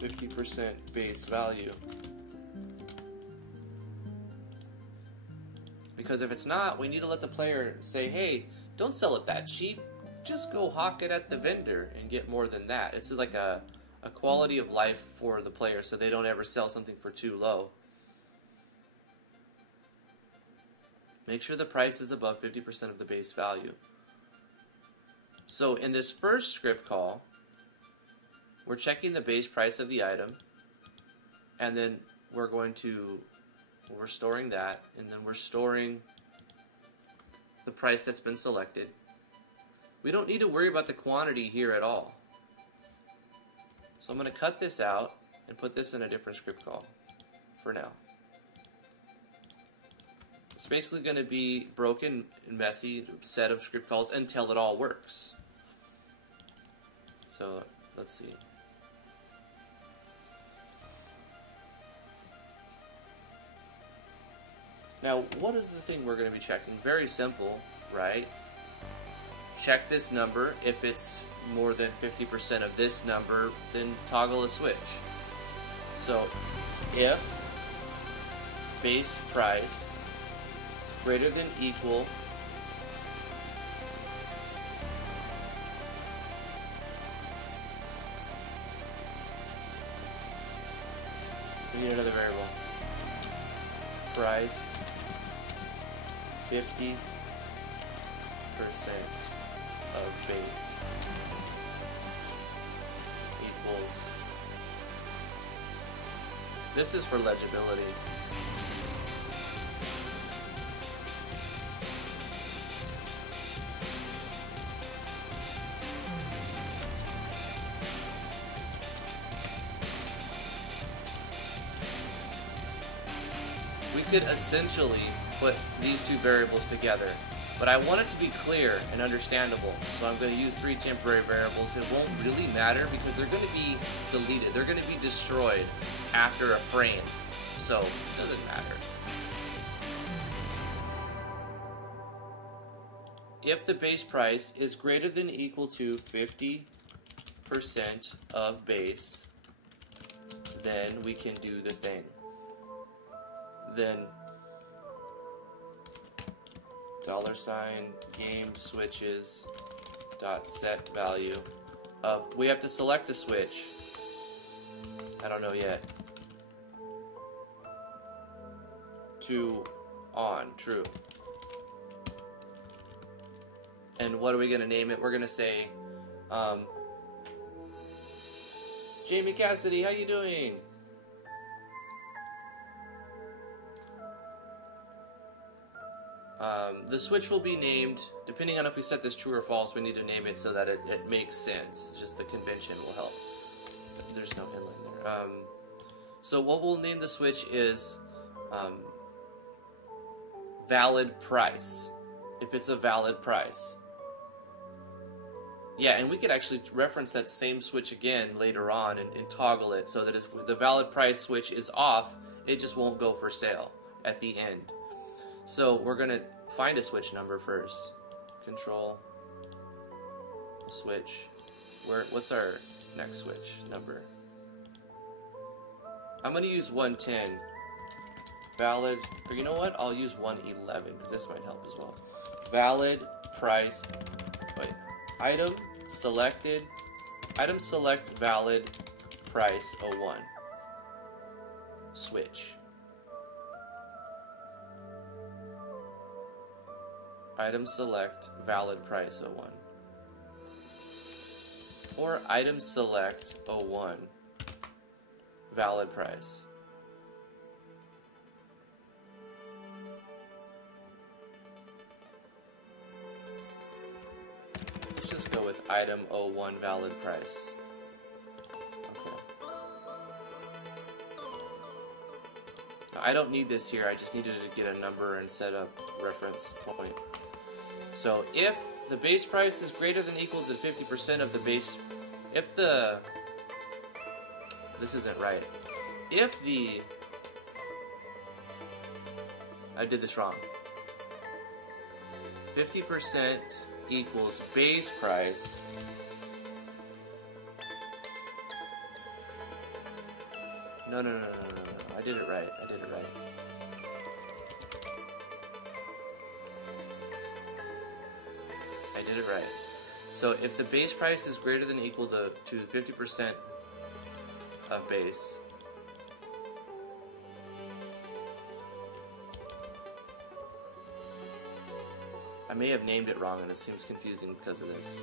50% base value. Because if it's not, we need to let the player say, hey, don't sell it that cheap. Just go hawk it at the vendor and get more than that. It's like a a quality of life for the player so they don't ever sell something for too low. Make sure the price is above 50% of the base value. So in this first script call, we're checking the base price of the item, and then we're storing that, and then we're storing the price that's been selected. We don't need to worry about the quantity here at all. So I'm going to cut this out and put this in a different script call for now. It's basically going to be broken and messy set of script calls until it all works. So let's see. Now, what is the thing we're going to be checking? Very simple, right? Check this number. If it's more than 50% of this number, then toggle a switch. So, if base price greater than equal we need another variable. Price 50% of base equals. This is for legibility. We could essentially put these two variables together, but I want it to be clear and understandable, so I'm going to use 3 temporary variables. It won't really matter because they're going to be deleted. They're going to be destroyed after a frame, so it doesn't matter. If the base price is greater than or equal to 50% of base, then we can do the thing. Then $game switches dot set value of, we have to select a switch. I don't know yet. To on, true. And what are we going to name it? We're going to say, Jamie Cassidy, how you doing? The switch will be named, depending on if we set this true or false, we need to name it so that it makes sense. Just the convention will help. But there's no headline there. So what we'll name the switch is valid price, if it's a valid price. Yeah, and we could actually reference that same switch again later on and toggle it so that if the valid price switch is off, it just won't go for sale at the end. So we're going to find a switch number first. Control switch. What's our next switch number? I'm going to use 110. Valid, or you know what? I'll use 111 because this might help as well. Valid price. Wait. Item selected. Item select valid price 01. Switch. Item select valid price 01. Or item select 01 valid price. Let's just go with item 01 valid price. Okay. Now, I don't need this here, I just needed to get a number and set up reference point. So if the base price is greater than or equal to 50% of the base, if the, this isn't right, if the, I did this wrong, 50% equals base price, no, I did it right, I did it right. So if the base price is greater than or equal to 50% of base. I may have named it wrong and it seems confusing because of this.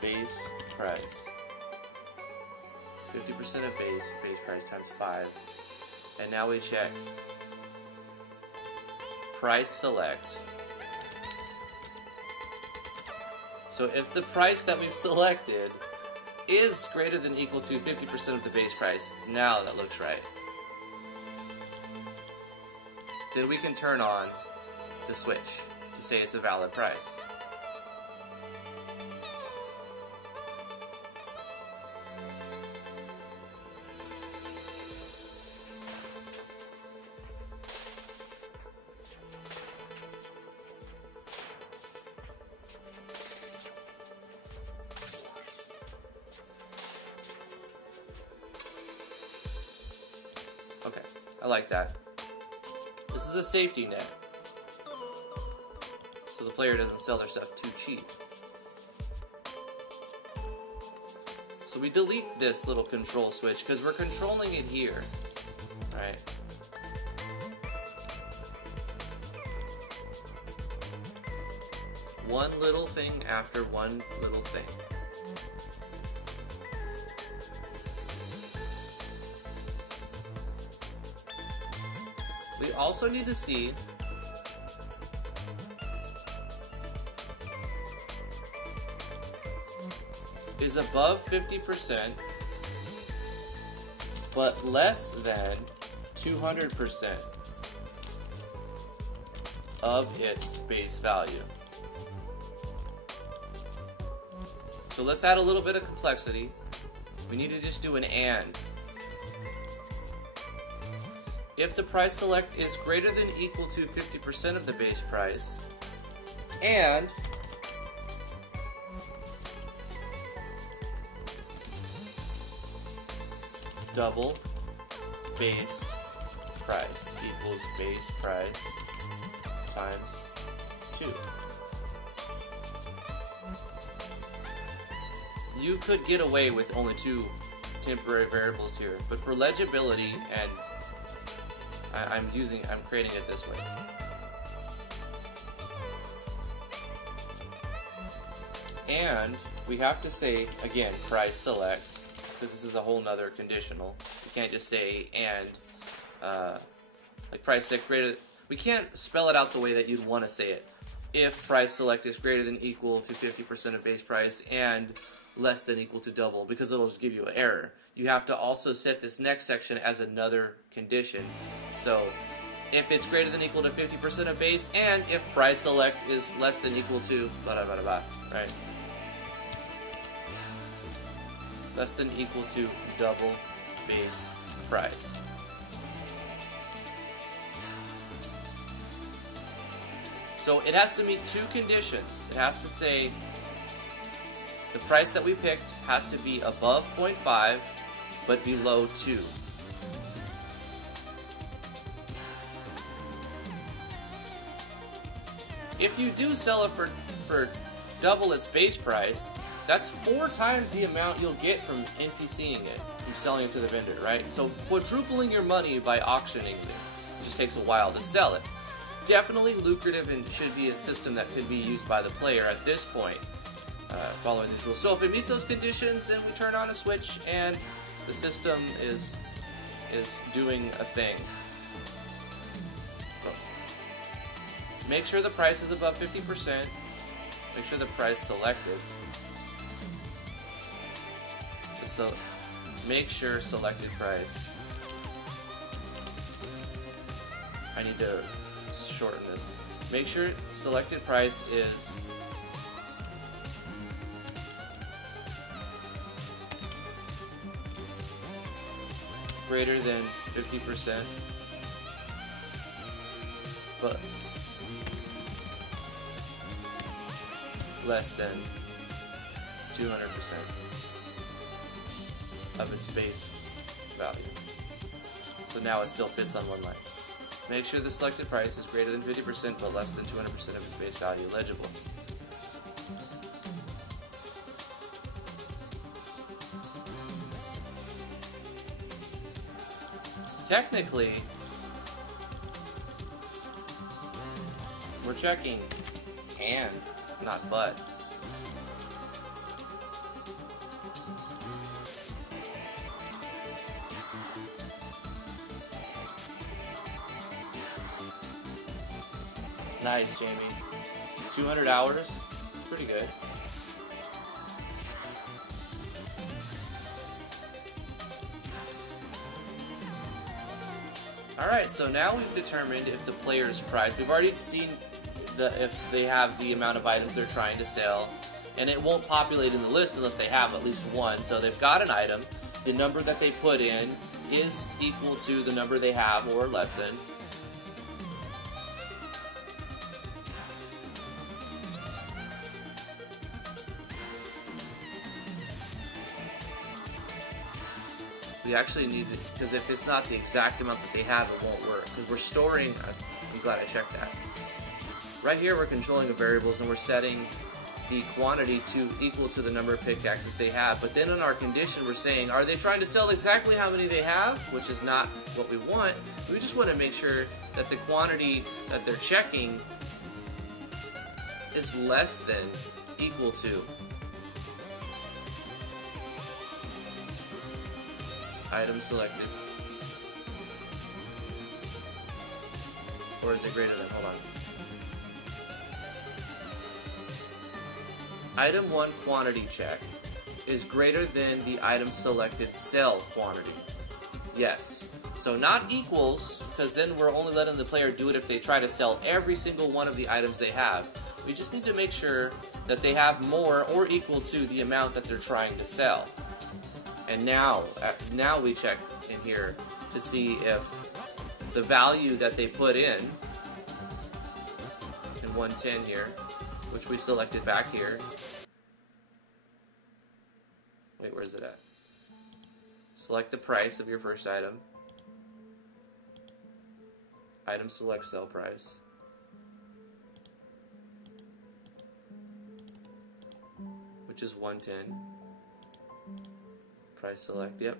Base price. 50% of base price times 5. And now we check price select. So if the price that we've selected is greater than or equal to 50% of the base price, now that looks right, then we can turn on the switch to say it's a valid price. Okay, I like that. This is a safety net, so the player doesn't sell their stuff too cheap. So we delete this little control switch because we're controlling it here, right? One little thing after one little thing. We also need to see is above 50% but less than 200% of its base value. So let's add a little bit of complexity. We need to just do an AND. If the price select is greater than or equal to 50% of the base price, and double base price equals base price times 2. You could get away with only 2 temporary variables here, but for legibility and I'm creating it this way. And we have to say, again, price select, because this is a whole nother conditional. We can't just say and, like price select greater, we can't spell it out the way that you'd want to say it. If price select is greater than or equal to 50% of base price and less than or equal to double, because it'll give you an error. You have to also set this next section as another condition. So, if it's greater than or equal to 50% of base, and if price select is less than or equal to blah blah blah blah, right? Less than or equal to double base price. So it has to meet 2 conditions. It has to say the price that we picked has to be above 0.5 but below 2. If you do sell it for double its base price, that's 4 times the amount you'll get from NPCing it, from selling it to the vendor, right? So quadrupling your money by auctioning it. It just takes a while to sell it. Definitely lucrative and should be a system that could be used by the player at this point, following these rules. So if it meets those conditions, then we turn on a switch and the system is doing a thing. So, make sure the price is above 50%. Make sure the price selected. So make sure selected price. I need to shorten this. Make sure selected price is greater than 50%, but less than 200% of its base value. So now it still fits on one line. Make sure the selected price is greater than 50% but less than 200% of its base value legible. Technically, we're checking and, not but. Nice, Jamie. 200 hours? It's pretty good. Alright, so now we've determined if the player's price, we've already seen if they have the amount of items they're trying to sell, and it won't populate in the list unless they have at least one. So they've got an item, the number that they put in is equal to the number they have or less than. We actually need to, because if it's not the exact amount that they have, it won't work. Because we're storing, I'm glad I checked that. Right here we're controlling the variables and we're setting the quantity to equal to the number of pickaxes they have. But then in our condition we're saying, are they trying to sell exactly how many they have? Which is not what we want. We just want to make sure that the quantity that they're checking is less than equal to. Item selected. Or is it greater than? Hold on. Item 1 quantity check is greater than the item selected sell quantity. Yes. So not equals, because then we're only letting the player do it if they try to sell every single one of the items they have. We just need to make sure that they have more or equal to the amount that they're trying to sell. And now we check in here to see if the value that they put in 110 here, which we selected back here. Wait, where is it at? Select the price of your first item. Item select sell price. Which is 110. Price select, yep.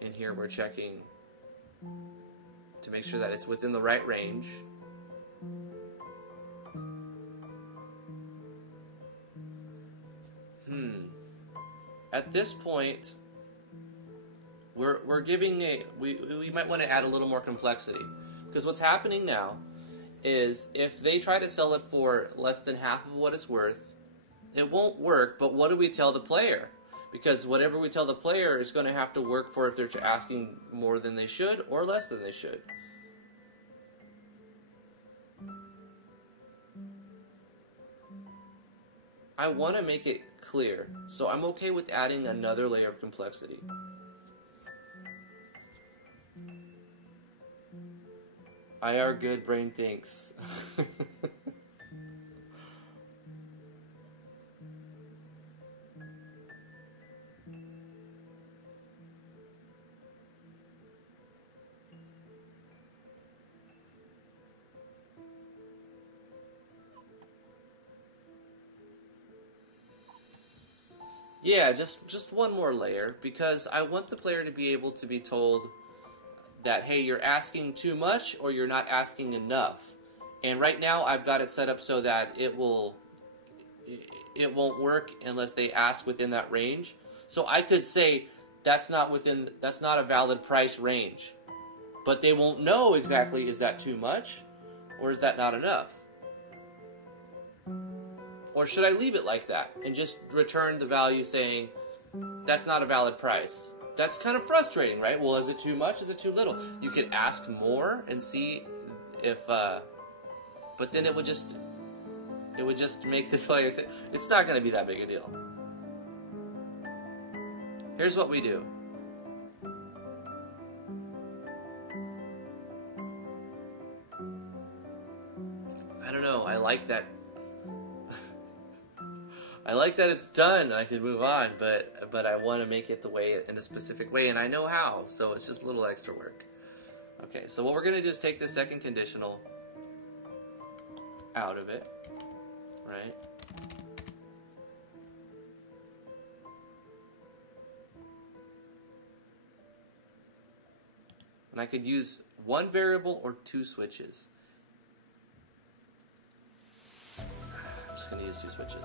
And here we're checking to make sure that it's within the right range. At this point, we're giving we might want to add a little more complexity, because what's happening now is if they try to sell it for less than half of what it's worth, it won't work. But what do we tell the player? Because whatever we tell the player is going to have to work for if they're asking more than they should or less than they should. I want to make it clear, so I'm okay with adding another layer of complexity. IR good brain thinks. Yeah, just one more layer, because I want the player to be able to be told that, hey, you're asking too much or you're not asking enough. And right now I've got it set up so that it won't work unless they ask within that range. So I could say that's not a valid price range. But they won't know exactly, is that too much or is that not enough? Or should I leave it like that and just return the value saying, that's not a valid price? That's kind of frustrating, right? Well, is it too much? Is it too little? You could ask more and see if, but then it would just make the player say, it's not going to be that big a deal. Here's what we do. I don't know, I like that. I like that it's done. I can move on, but I want to make it the way in a specific way, and I know how. So it's just a little extra work. Okay, so what we're gonna do is take the second conditional out of it, right? And I could use one variable or two switches. I'm just going to use two switches.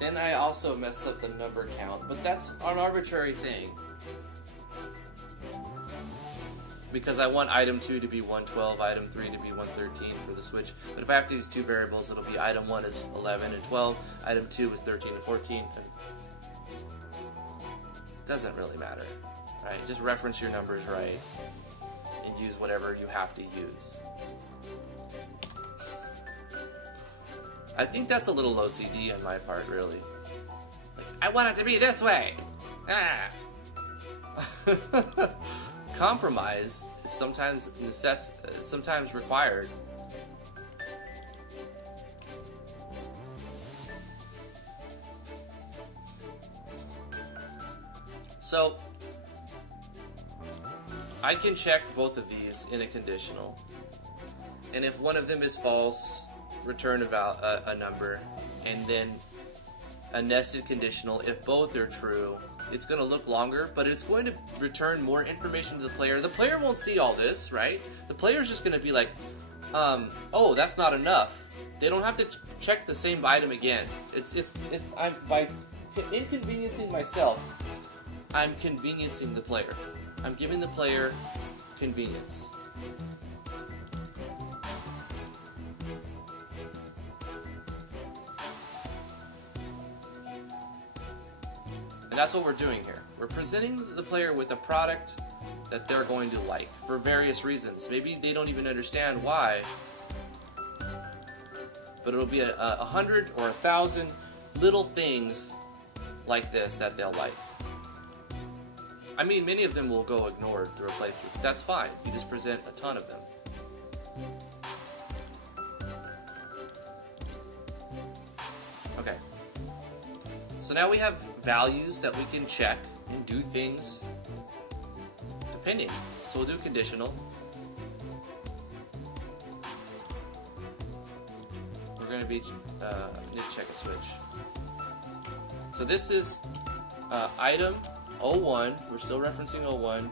Then I also mess up the number count, but that's an arbitrary thing. Because I want item 2 to be 112, item 3 to be 113 for the switch. But if I have to use two variables, it'll be item 1 is 11 and 12, item 2 is 13 and 14. It doesn't really matter, right? Just reference your numbers right and use whatever you have to use. I think that's a little OCD on my part, really. Like, I want it to be this way! Ah! Compromise is sometimes required. So, I can check both of these in a conditional. And if one of them is false, return a number, and then a nested conditional. If both are true, it's going to look longer, but it's going to return more information to the player. The player won't see all this, right? The player's just going to be like, oh, that's not enough. They don't have to check the same item again. I'm by inconveniencing myself, I'm conveniencing the player. I'm giving the player convenience. And that's what we're doing here. We're presenting the player with a product that they're going to like for various reasons. Maybe they don't even understand why, but it'll be 100 or 1,000 little things like this that they'll like. I mean, many of them will go ignored through a playthrough. That's fine. You just present a ton of them. Okay. So now we have values that we can check and do things depending. So we'll do conditional. We're going to be need to check a switch. So this is item 01. We're still referencing 01.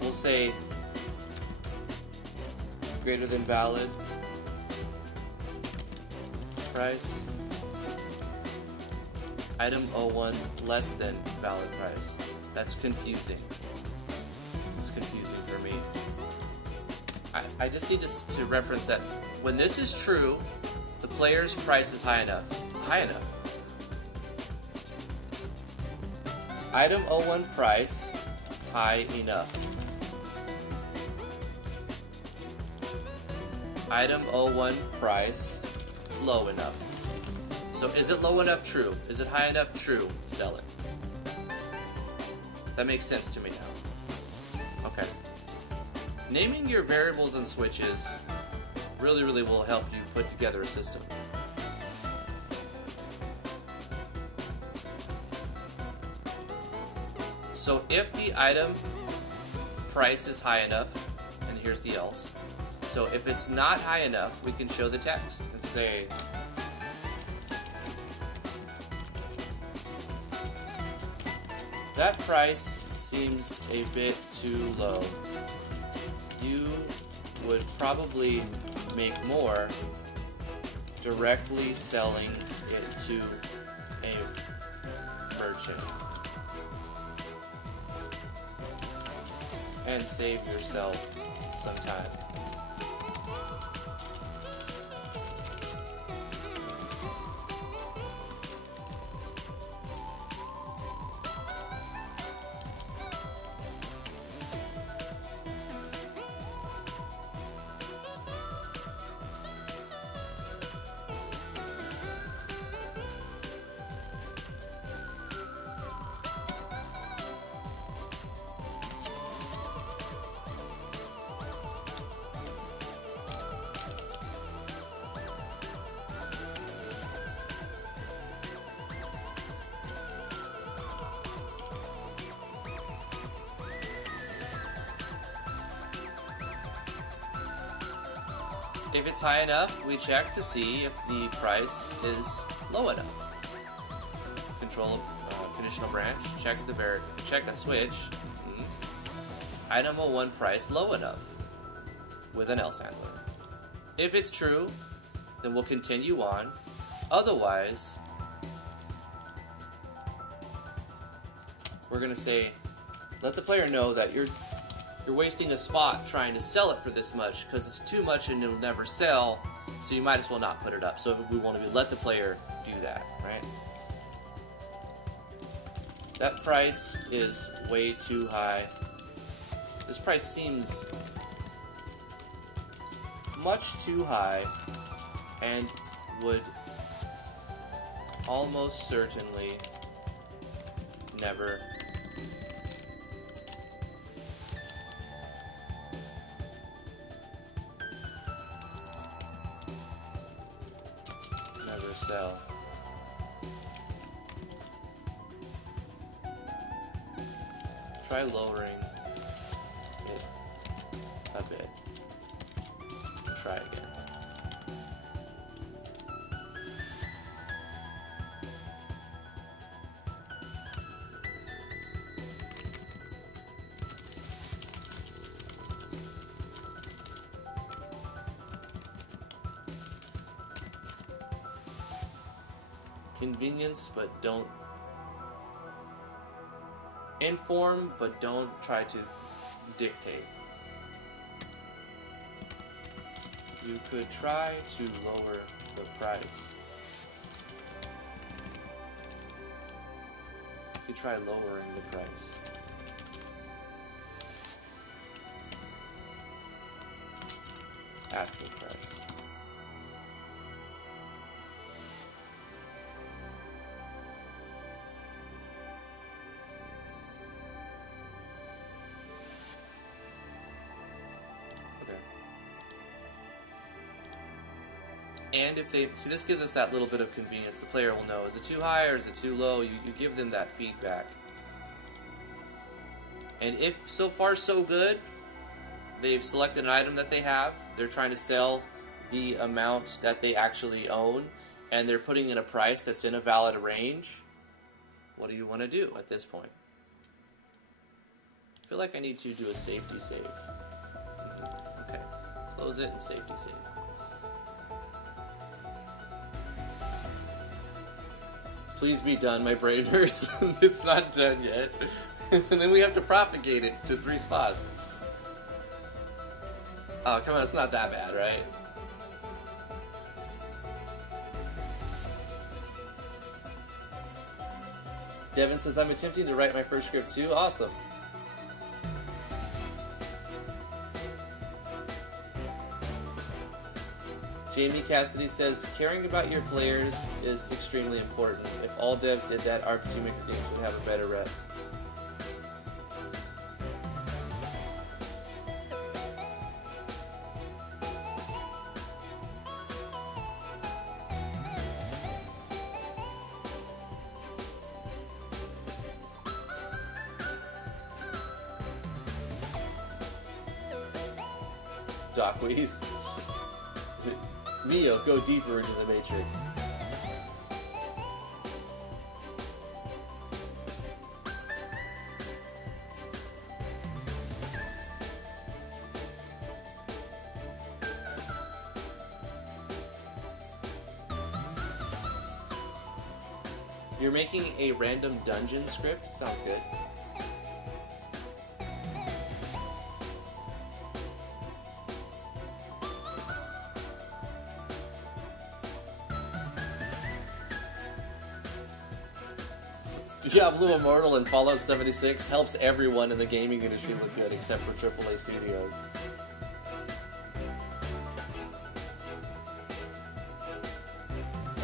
We'll say greater than valid price. Item 01 less than valid price. That's confusing. It's confusing for me. I just need to reference that when this is true, the player's price is high enough. High enough. Item 01 price, high enough. Item 01 price, low enough. So is it low enough? True. Is it high enough? True. Sell it. That makes sense to me now. Okay. Naming your variables and switches really will help you put together a system. So if the item price is high enough, and here's the else. So if it's not high enough, we can show the text and say, that price seems a bit too low. You would probably make more directly selling it to a merchant and save yourself sometime. If it's high enough, we check to see if the price is low enough. Control conditional branch, check a switch. Item 01 price low enough with an else handler. If it's true, then we'll continue on. Otherwise, we're gonna say, let the player know that you're wasting a spot trying to sell it for this much because it's too much and it'll never sell, so you might as well not put it up. So we want to let the player do that, right? That price is way too high. This price seems much too high and would almost certainly never sell. Try lowering it a bit. Try again. Convenience, but don't inform, but don't try to dictate. You could try to lower the price. You could try lowering the price. Asking price. And if they, see, this gives us that little bit of convenience. The player will know, is it too high or is it too low? You give them that feedback. And if so far so good, they've selected an item that they have, they're trying to sell the amount that they actually own, and they're putting in a price that's in a valid range, what do you want to do at this point? I feel like I need to do a safety save. Okay, close it and safety save. Please be done, my brain hurts. It's not done yet. And then we have to propagate it to 3 spots. Oh, come on, it's not that bad, right? Devin says, I'm attempting to write my first script too. Awesome. Jamie Cassidy says, caring about your players is extremely important. If all devs did that, RPG Maker games would have a better rep. Dockwees. Neo, go deeper into the Matrix. You're making a random dungeon script? Sounds good. Diablo Immortal and Fallout 76 helps everyone in the gaming industry look good except for AAA studios.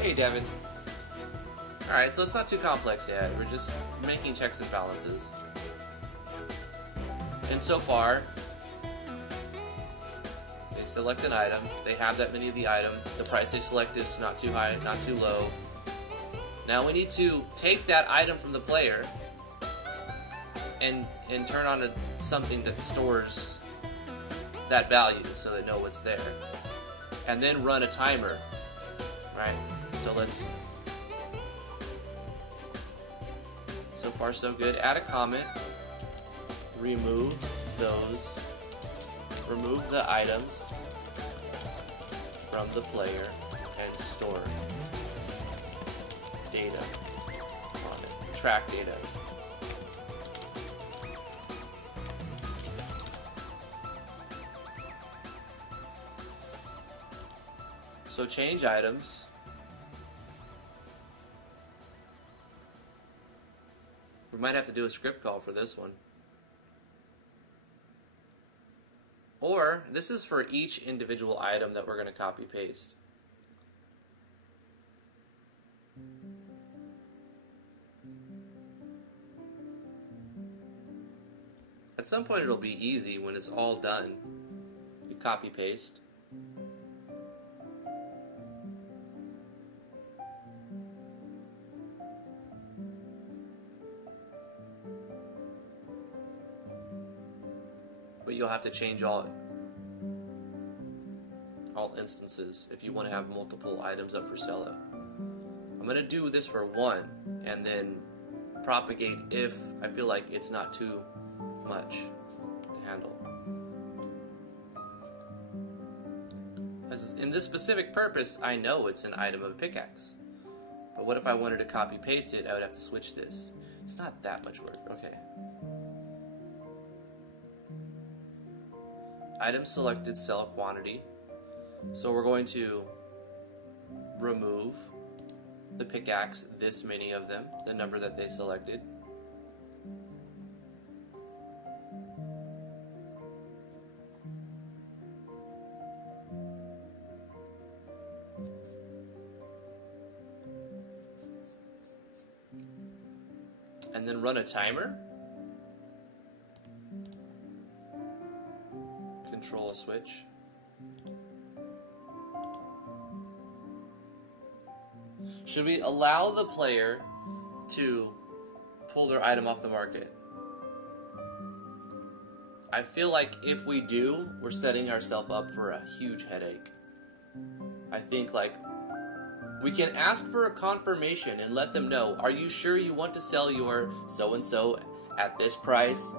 Hey, Devin. Alright, so it's not too complex yet. We're just making checks and balances. And so far, they select an item. They have that many of the item. The price they select is not too high, not too low. Now we need to take that item from the player and turn on something that stores that value so they know what's there. And then run a timer, right? So let's... So far so good. Add a comment. Remove those. Remove the items from the player and store data on it. Track data. So change items. We might have to do a script call for this one. Or, this is for each individual item that we're going to copy paste. At some point it'll be easy when it's all done. You copy paste. But you'll have to change all instances if you want to have multiple items up for sale. I'm going to do this for one and then propagate if I feel like it's not too much to handle. As in this specific purpose, I know it's an item of a pickaxe. But what if I wanted to copy paste it? I would have to switch this. It's not that much work. Okay. Item selected, sell quantity. So we're going to remove the pickaxe, this many of them, the number that they selected. And then run a timer. Control a switch. Should we allow the player to pull their item off the market? I feel like if we do, we're setting ourselves up for a huge headache. I think like we can ask for a confirmation and let them know, are you sure you want to sell your so-and-so at this price?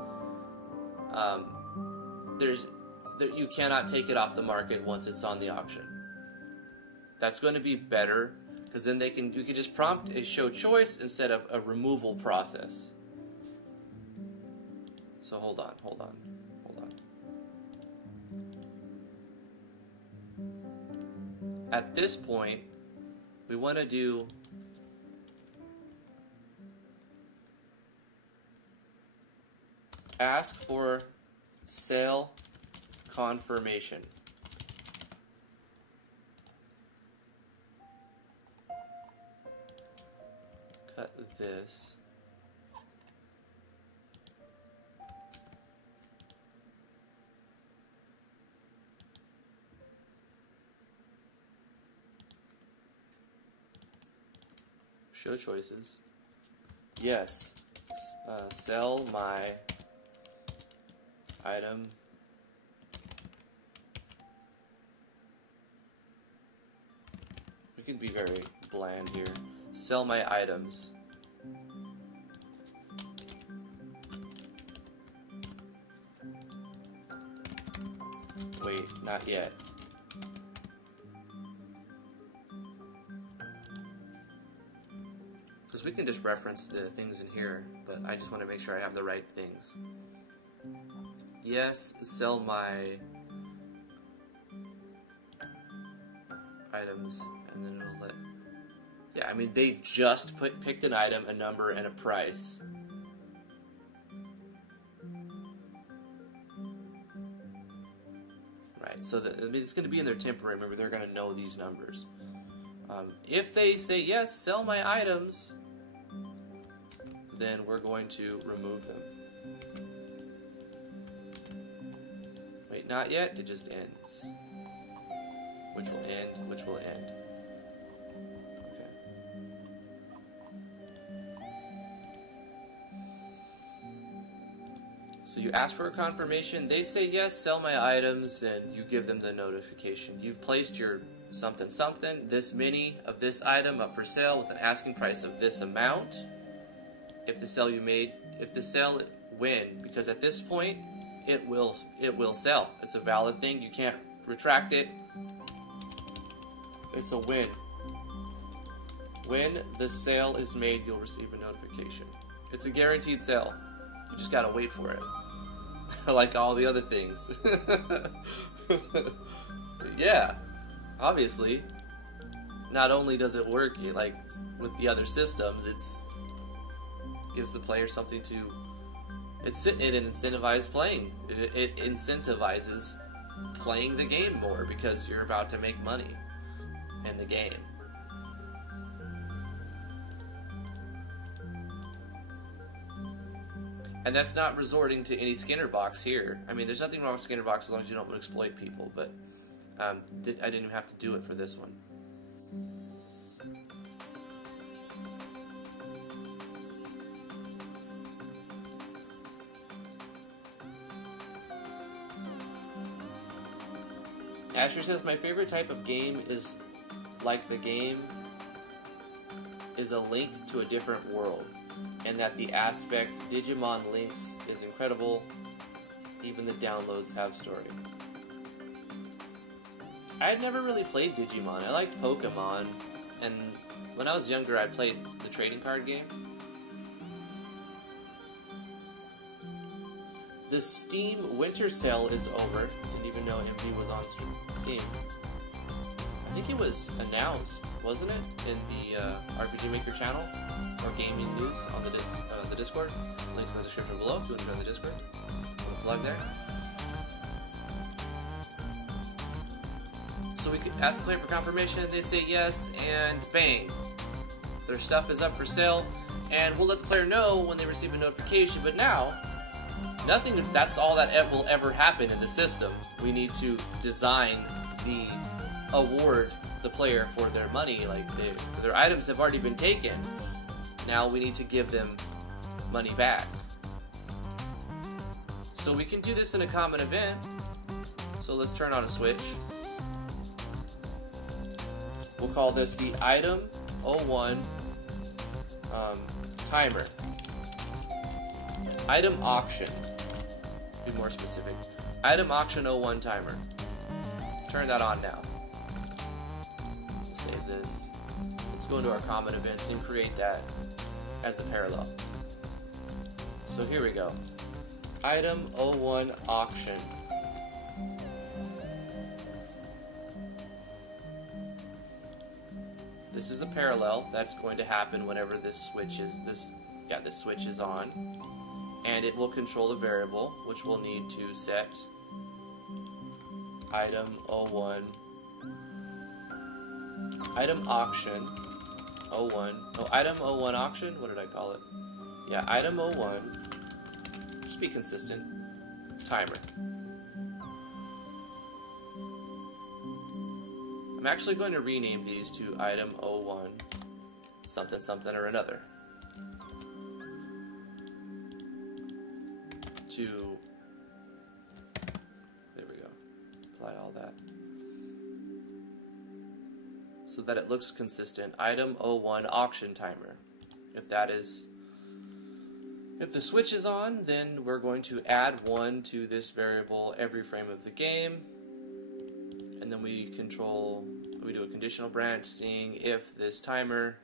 You cannot take it off the market once it's on the auction. That's going to be better, because then you can just prompt a show choice instead of a removal process. So hold on. At this point, we want to do ask for sale confirmation. Cut this. Show choices. Yes. Sell my item. We can be very bland here. Sell my items. Wait, not yet. Because we can just reference the things in here, but I just want to make sure I have the right things. Yes, sell my items, and then it'll let Yeah, I mean, they just picked an item, a number, and a price. Right, so I mean, it's going to be in their temporary. Remember, they're going to know these numbers. If they say, yes, sell my items, then we're going to remove them. Wait, not yet. It just ends. Which will end, which will end. Okay. So you ask for a confirmation. They say, yes, sell my items, and you give them the notification. You've placed your something something, this many of this item up for sale with an asking price of this amount. If the sale you made, if the sale win, because at this point it will sell. It's a valid thing. You can't retract it. It's a win. When the sale is made, you'll receive a notification. It's a guaranteed sale. You just gotta wait for it. Like all the other things. Yeah. Obviously, not only does it work like with the other systems, it's gives the player something to. It incentivizes playing. It incentivizes playing the game more because you're about to make money in the game. And that's not resorting to any Skinner box here. I mean, there's nothing wrong with Skinner box as long as you don't exploit people, but I didn't even have to do it for this one. Asher says, my favorite type of game is like the game is a link to a different world, and that the aspect Digimon links is incredible. Even the downloads have story. I had never really played Digimon. I liked Pokemon, and when I was younger I played the trading card game. The Steam Winter Sale is over. Didn't even know MV was on Steam. I think it was announced, wasn't it, in the RPG Maker channel or gaming news on the Discord. Links in the description below if you want to join the Discord. Little plug there. So we could ask the player for confirmation, they say yes, and bang, their stuff is up for sale, and we'll let the player know when they receive a notification. But now, nothing. That's all that will ever happen in the system. We need to design the award the player for their money. Like their items have already been taken. Now we need to give them money back. So we can do this in a common event. So let's turn on a switch. We'll call this the Item 01 timer. Item auction. Be more specific. Item auction 01 timer. Turn that on now. Save this. Let's go into our common events and create that as a parallel. So here we go. Item 01 auction. This is a parallel that's going to happen whenever this switch is on, and it will control a variable which we'll need to set item 01 item auction 01 item 01 auction. What did I call it? Yeah, item 01. Just be consistent. Timer. I'm actually going to rename these to item 01 something something or another. There we go. Apply all that. So that it looks consistent. Item 01 auction timer. If the switch is on, then we're going to add 1 to this variable every frame of the game. And then we do a conditional branch seeing if this timer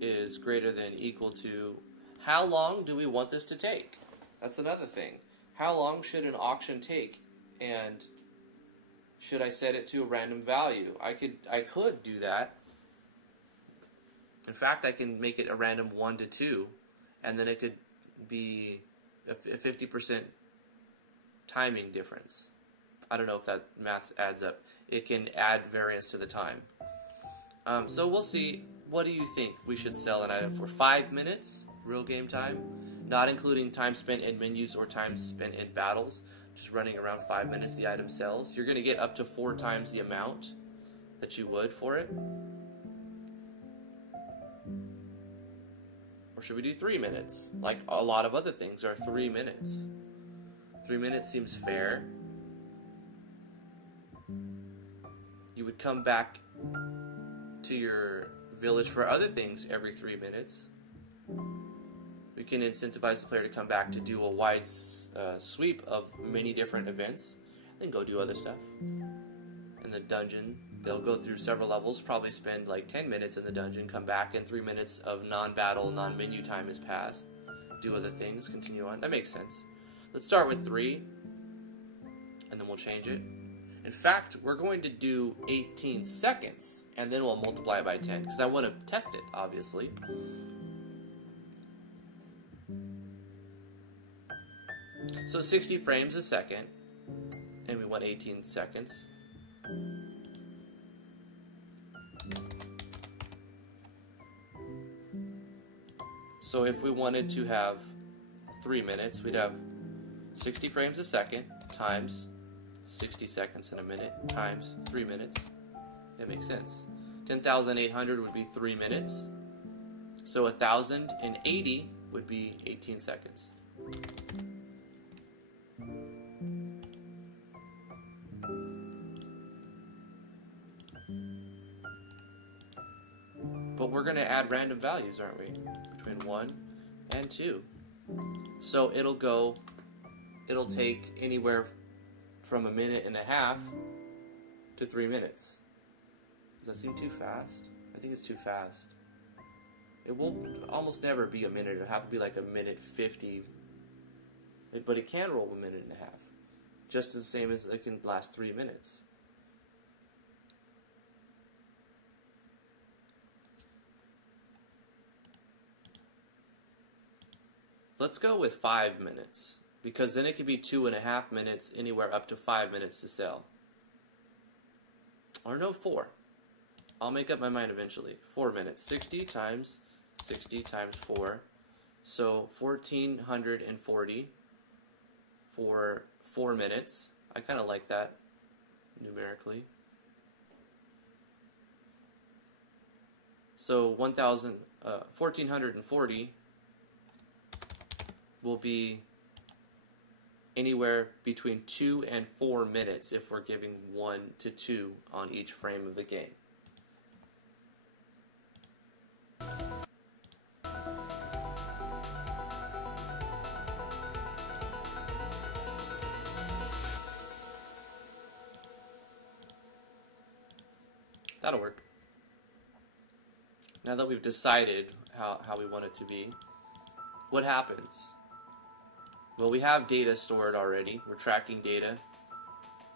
is greater than equal to how long do we want this to take? That's another thing. How long should an auction take? And should I set it to a random value? I could do that. In fact, I can make it a random 1 to 2, and then it could be a 50% timing difference. I don't know if that math adds up. It can add variance to the time. So we'll see. What do you think we should sell an item for? 5 minutes, real game time, not including time spent in menus or time spent in battles. Just running around 5 minutes, the item sells. You're going to get up to 4 times the amount that you would for it. Or should we do 3 minutes? Like a lot of other things are 3 minutes. 3 minutes seems fair. You would come back to your village for other things every 3 minutes. We can incentivize the player to come back to do a wide sweep of many different events, then go do other stuff. In the dungeon, they'll go through several levels, probably spend like 10 minutes in the dungeon, come back, and 3 minutes of non-battle, non-menu time has passed. Do other things, continue on. That makes sense. Let's start with 3, and then we'll change it. In fact, we're going to do 18 seconds, and then we'll multiply it by 10, because I want to test it, obviously. So 60 frames a second, and we want 18 seconds. So if we wanted to have 3 minutes, we'd have 60 frames a second times 60 seconds in a minute times 3 minutes. It makes sense. 10,800 would be 3 minutes. So 1,080 would be 18 seconds. But we're going to add random values, aren't we? Between 1 and 2. So it'll take anywhere from 1.5 minutes to 3 minutes. Does that seem too fast? I think it's too fast. It will almost never be a minute. It'll have to be like 1:50. But it can roll 1.5 minutes. Just the same as it can last 3 minutes. Let's go with 5 minutes, because then it could be 2.5 minutes, anywhere up to 5 minutes to sell. Or no, 4. I'll make up my mind eventually. 4 minutes. 60 times 4. So 1,440 for 4 minutes. I kind of like that numerically. So 1,440 will be anywhere between 2 and 4 minutes if we're giving 1 to 2 on each frame of the game. That'll work. Now that we've decided how we want it to be, what happens? Well, we have data stored already. We're tracking data.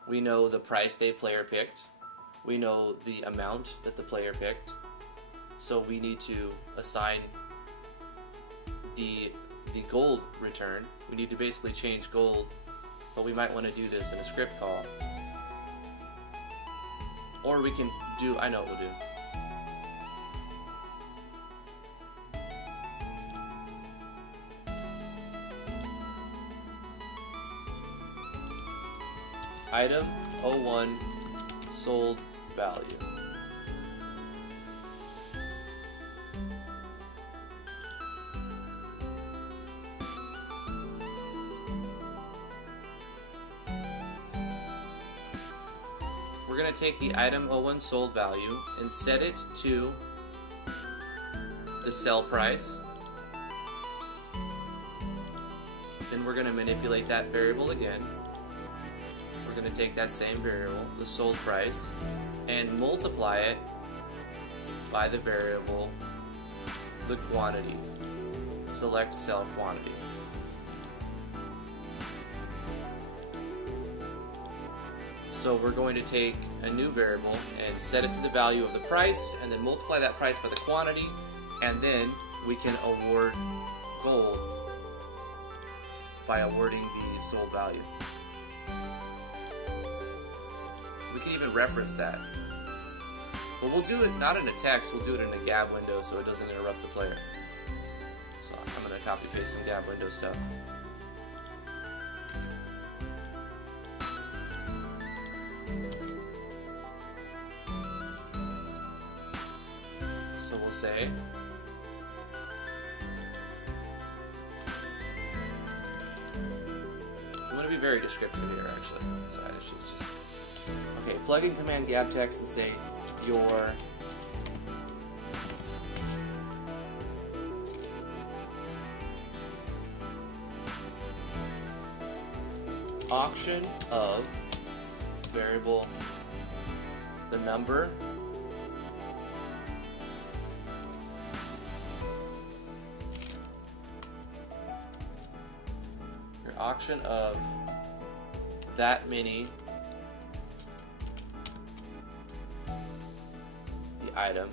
We know the price the player picked. We know the amount that the player picked. So we need to assign the gold return. We need to basically change gold, but we might want to do this in a script call. Or we can do, I know what we'll do. Item 01 sold value. We're going to take the item 01 sold value and set it to the sell price. Then we're going to manipulate that variable again. We're going to take that same variable, the sold price, and multiply it by the variable, the quantity. Select sell quantity. So we're going to take a new variable and set it to the value of the price, and then multiply that price by the quantity, and then we can award gold by awarding the sold value. We can even reference that. But we'll do it not in a text, we'll do it in a gab window so it doesn't interrupt the player. So I'm going to copy paste some gab window stuff. So we'll say I'm going to be very descriptive here actually. So I should just okay, plug in command gab text and say your auction of variable the number your auction of that many the item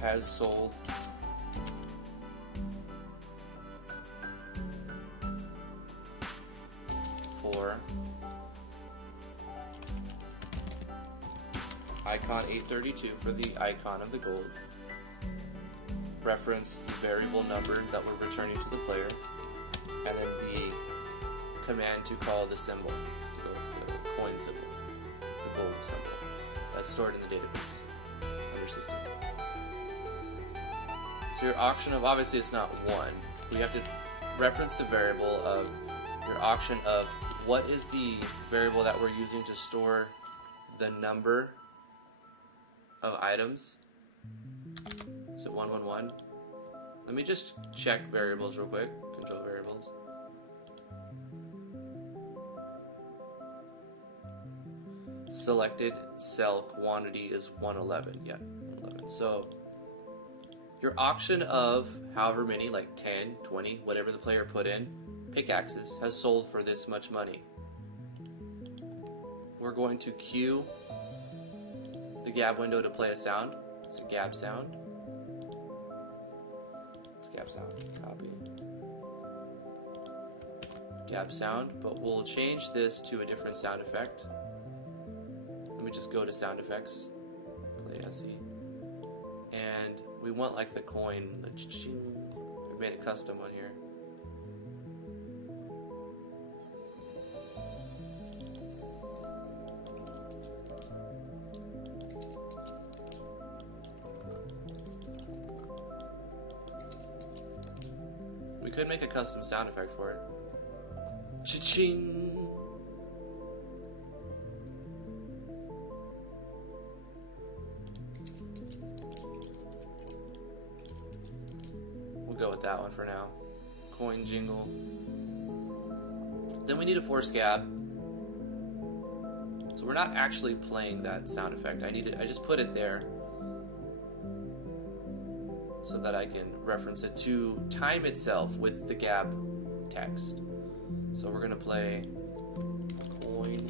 has sold for icon 832 for the icon of the gold. Reference the variable number that we're returning to the player, and then the command to call the symbol, the coin symbol, the gold symbol that's stored in the database under system. So your auction of, obviously it's not 1. We have to reference the variable of your auction of what is the variable that we're using to store the number of items. So 111. Let me just check variables real quick. Control variables. Selected cell quantity is 111. Yeah, 111. So your auction of however many, like 10, 20, whatever the player put in, pickaxes, has sold for this much money. We're going to cue the gab window to play a sound. It's a gab sound. It's gab sound. Copy. Gab sound, but we'll change this to a different sound effect. Let me just go to sound effects. Play SE. And we want like the coin. I made it custom on here. We could make a custom sound effect for it. Cha-ching! We'll go with that one for now. Coin jingle. Then we need a force gab. So we're not actually playing that sound effect. I just put it there so that I can reference it to time itself with the gab text. So we're gonna play coin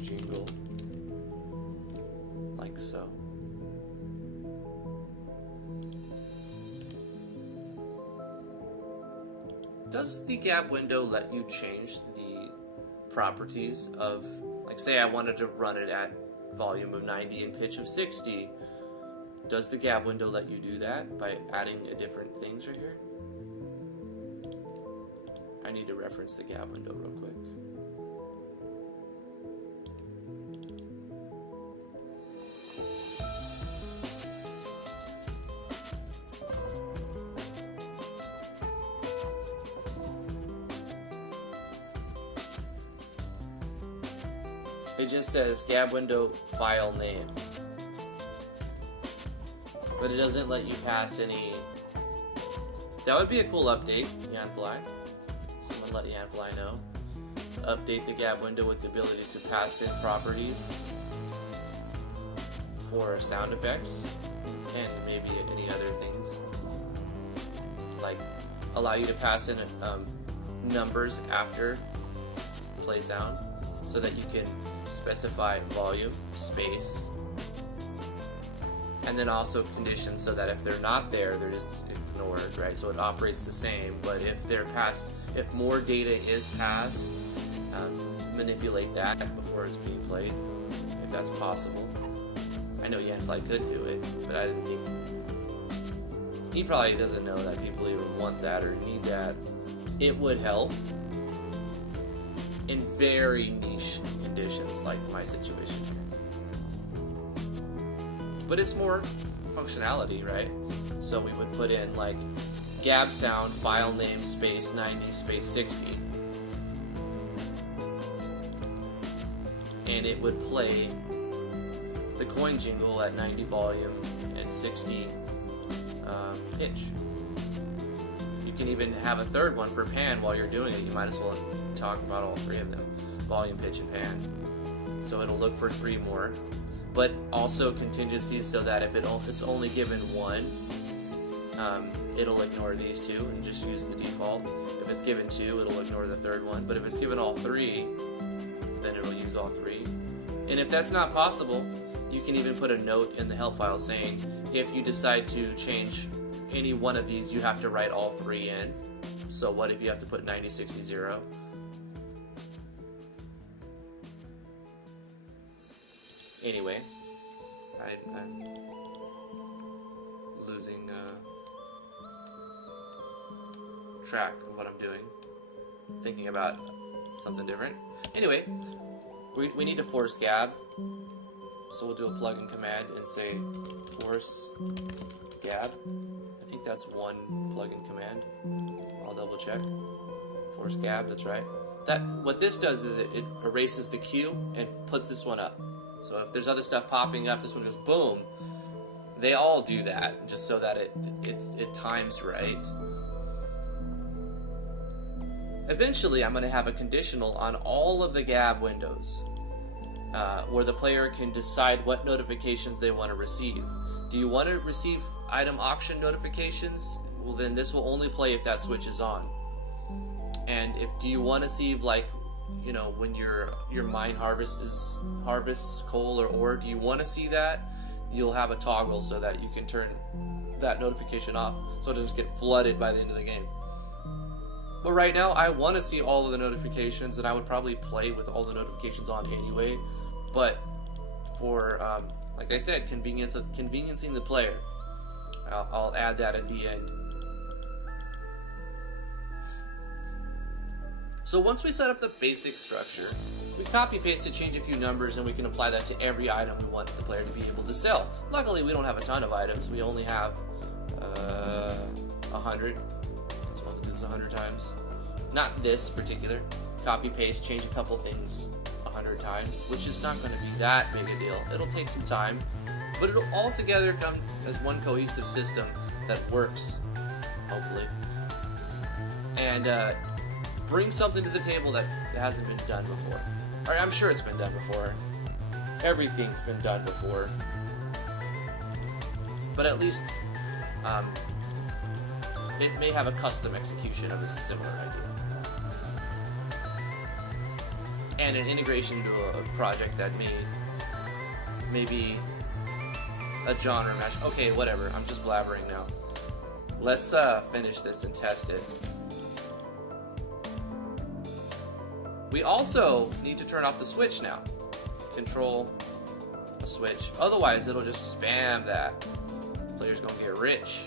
jingle like so. Does the gab window let you change the properties of, like say I wanted to run it at volume of 90 and pitch of 60? Does the gab window let you do that by adding a different things right here? I need to reference the gab window real quick. It just says gab window file name. But it doesn't let you pass any. That would be a cool update, Yanfly. Someone let Yanfly know. Update the gab window with the ability to pass in properties for sound effects and maybe any other things, like allow you to pass in numbers after play sound so that you can specify volume, space, and then also conditions so that if they're not there, they're just ignored, right? So it operates the same, but if they're passed, if more data is passed, manipulate that before it's being played, if that's possible. I know Yanfly could do it, but I didn't think... He probably doesn't know that people even want that or need that. It would help in very niche conditions like my situation here. But it's more functionality, right? So we would put in like gab sound, file name, space 90, space 60. And it would play the coin jingle at 90 volume and 60 pitch. You can even have a third one for pan while you're doing it. You might as well talk about all three of them, volume, pitch, and pan. So it'll look for 3 more, but also contingencies so that if it's only given 1, it'll ignore these 2 and just use the default. If it's given 2, it'll ignore the third one, but if it's given all 3, then it'll use all 3. And if that's not possible, you can even put a note in the help file saying, if you decide to change any one of these, you have to write all 3 in. So what if you have to put 90, 60, 0? Anyway, I'm losing track of what I'm doing, thinking about something different. Anyway, we need to force gab, so we'll do a plugin command and say force gab. I think that's one plugin command. I'll double check. Force gab, that's right. What this does is it erases the queue and puts this one up. So if there's other stuff popping up, this one goes boom. They all do that just so that it times right. Eventually, I'm going to have a conditional on all of the gab windows where the player can decide what notifications they want to receive. Do you want to receive item auction notifications? Well, then this will only play if that switch is on. And do you want to see, like, you know, when your mine harvests coal or ore, do you want to see that? You'll have a toggle so that you can turn that notification off so it doesn't get flooded by the end of the game. But right now, I want to see all of the notifications, and I would probably play with all the notifications on anyway. But for, like I said, conveniencing the player, I'll add that at the end. So once we set up the basic structure, we copy-paste to change a few numbers, and we can apply that to every item we want the player to be able to sell. Luckily, we don't have a ton of items. We only have 100. So I'll do this 100 times. Not this particular. Copy-paste, change a couple things 100 times, which is not going to be that big a deal. It'll take some time, but it'll all together come as one cohesive system that works, hopefully. And bring something to the table that hasn't been done before. All right, I'm sure it's been done before. Everything's been done before. But at least it may have a custom execution of a similar idea. And an integration into a project that may be a genre match. Okay, whatever. I'm just blabbering now. Let's finish this and test it. We also need to turn off the switch now. Control a switch. Otherwise, it'll just spam that. Players gonna get rich.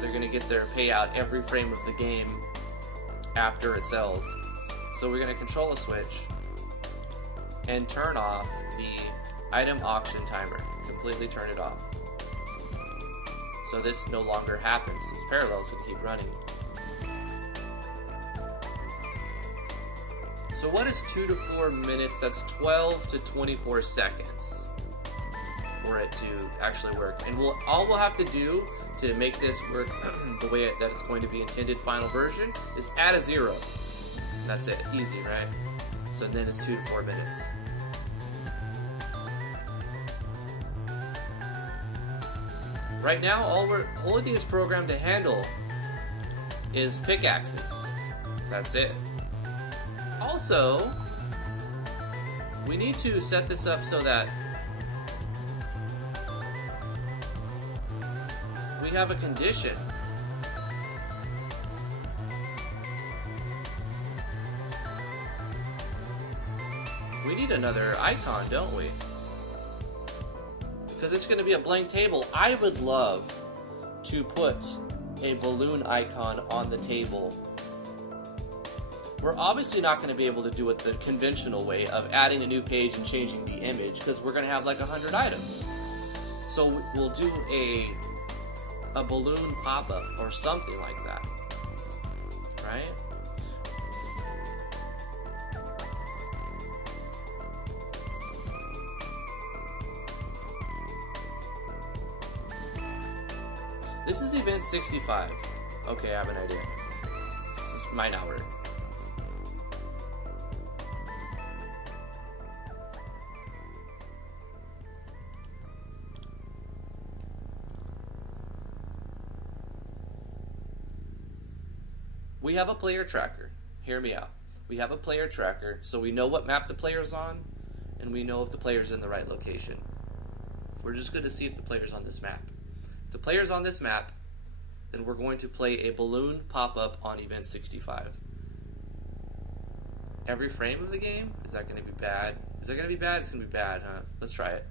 They're gonna get their payout every frame of the game after it sells. So we're gonna control a switch and turn off the item auction timer. Completely turn it off. So this no longer happens. This parallel is gonna keep running. So what is 2 to 4 minutes? That's 12 to 24 seconds for it to actually work. And all we'll have to do to make this work the way that it's going to be intended, final version, is add a 0. And that's it. Easy, right? So then it's 2 to 4 minutes. Right now, only thing it's programmed to handle is pickaxes. That's it. Also, we need to set this up so that we have a condition. We need another icon, don't we? Because it's going to be a blank table. I would love to put a balloon icon on the table. We're obviously not going to be able to do it the conventional way of adding a new page and changing the image, because we're going to have like 100 items. So we'll do a balloon pop-up or something like that, right? This is event 65. Okay, I have an idea. This might not work. We have a player tracker. Hear me out. We have a player tracker, so we know what map the player's on, and we know if the player's in the right location. We're just going to see if the player's on this map. If the player's on this map, then we're going to play a balloon pop-up on event 65. Every frame of the game? Is that going to be bad? Is that going to be bad? It's going to be bad, huh? Let's try it.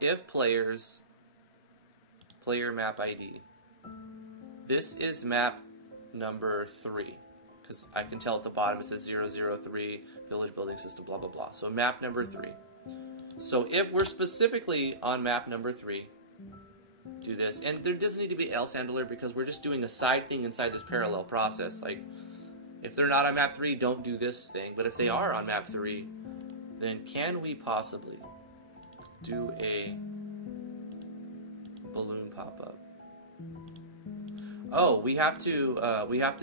If players, player map ID. This is map number 3. Because I can tell at the bottom it says 003, village building system, blah, blah, blah. So map number 3. So if we're specifically on map number 3, do this. And there doesn't need to be else handler because we're just doing a side thing inside this parallel process. Like, if they're not on map 3, don't do this thing. But if they are on map 3, then can we possibly do a balloon pop-up? Oh, we have to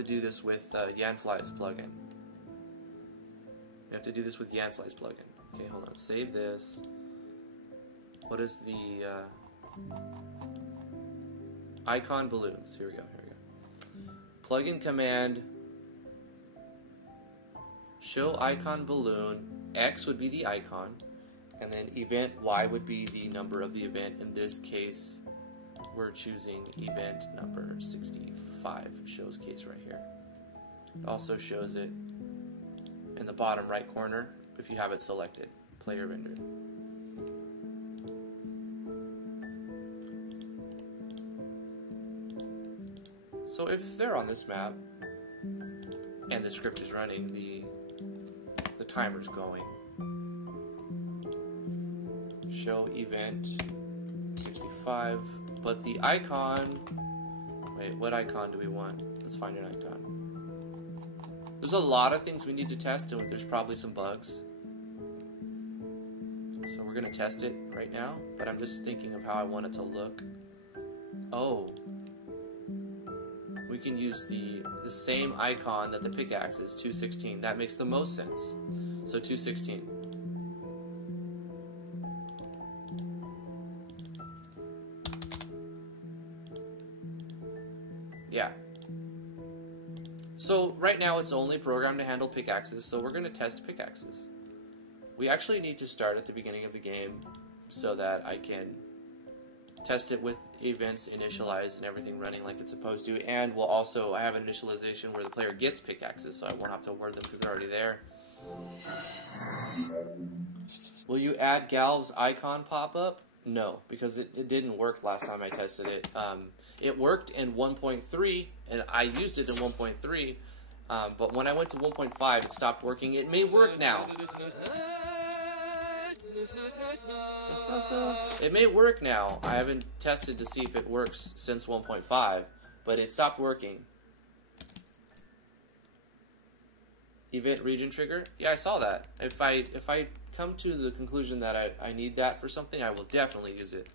do this with Yanfly's plugin. We have to do this with Yanfly's plugin. Okay, hold on. Save this. What is the icon balloons? Here we go. Plugin command. Show icon balloon. X would be the icon. And then event Y would be the number of the event. In this case, we're choosing event number 65. Shows case right here. It also shows it in the bottom right corner if you have it selected. Player rendered. So if they're on this map and the script is running, the timer's going. Show event 65, but the icon, wait, what icon do we want? Let's find an icon. There's a lot of things we need to test, and there's probably some bugs. So we're going to test it right now, but I'm just thinking of how I want it to look. Oh. We can use the same icon that the pickaxe is, 216. That makes the most sense. So 216. Yeah. So right now it's only programmed to handle pickaxes, so we're going to test pickaxes. We actually need to start at the beginning of the game so that I can test it with events initialized and everything running like it's supposed to, and we'll also, I have an initialization where the player gets pickaxes, so I won't have to award them because they're already there. Will you add Galv's icon pop-up? No, because it didn't work last time I tested it. It worked in 1.3, and I used it in 1.3, but when I went to 1.5, it stopped working. It may work now. It may work now. I haven't tested to see if it works since 1.5, but it stopped working. Event region trigger? Yeah, I saw that. If I come to the conclusion that I need that for something, I will definitely use it.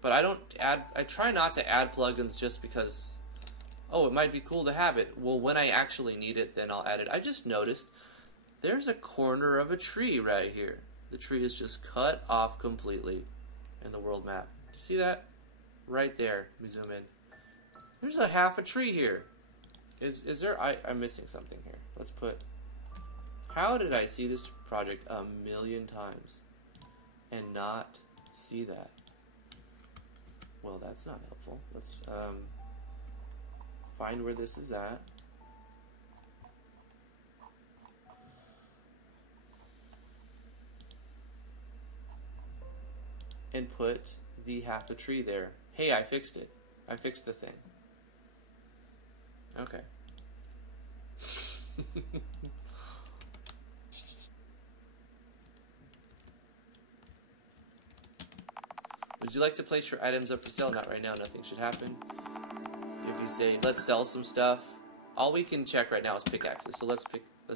But I try not to add plugins just because oh, it might be cool to have it. Well, when I actually need it, then I'll add it. I just noticed there's a corner of a tree right here. The tree is just cut off completely in the world map. You see that? Right there. Let me zoom in. There's a half a tree here. Is there... I'm missing something here. Let's put... How did I see this project a million times and not see that? Well, that's not helpful. Let's find where this is at. And put the half a tree there. Hey, I fixed it. I fixed the thing. Okay. Would you like to place your items up for sale? Not right now. Nothing should happen. If you say, let's sell some stuff. All we can check right now is pickaxes. So let's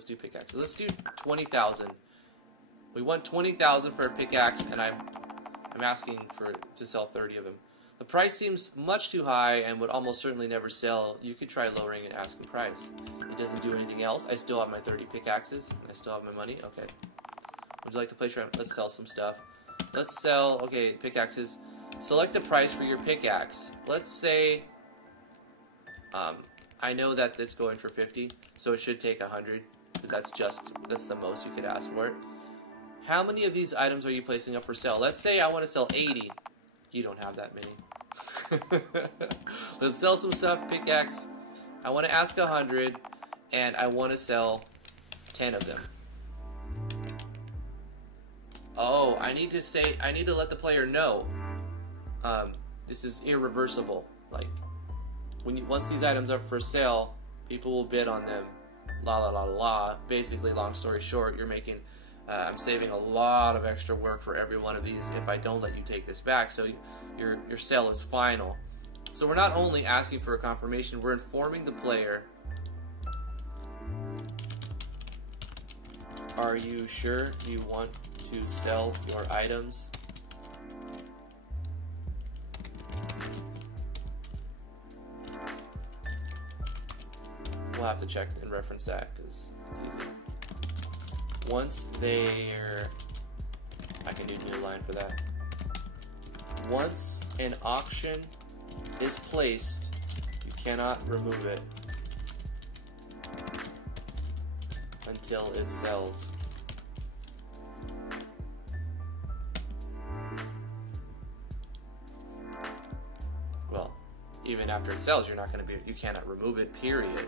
do pickaxes. Let's do 20,000. We want 20,000 for a pickaxe, and I'm asking to sell 30 of them. The price seems much too high and would almost certainly never sell. You could try lowering and asking price. It doesn't do anything else. I still have my 30 pickaxes, and I still have my money. Okay. Would you like to place your... Let's sell some stuff. Let's sell... Okay, pickaxes. Select the price for your pickaxe. Let's say... I know that it's going for 50, so it should take 100, because that's the most you could ask for it. How many of these items are you placing up for sale? Let's say I want to sell 80. You don't have that many. Let's sell some stuff, pickaxe. I want to ask 100, and I want to sell 10 of them. Oh, I need to let the player know. This is irreversible. Like, once these items are up for sale, people will bid on them. La la la la. Basically, long story short, you're making... I'm saving a lot of extra work for every one of these if I don't let you take this back, so your sale is final. So we're not only asking for a confirmation, we're informing the player. Are you sure you want to sell your items? We'll have to check and reference that because it's easy. Once they're... I can do new line for that. Once an auction is placed, you cannot remove it until it sells. Well, even after it sells, you're not going to be... You cannot remove it, period.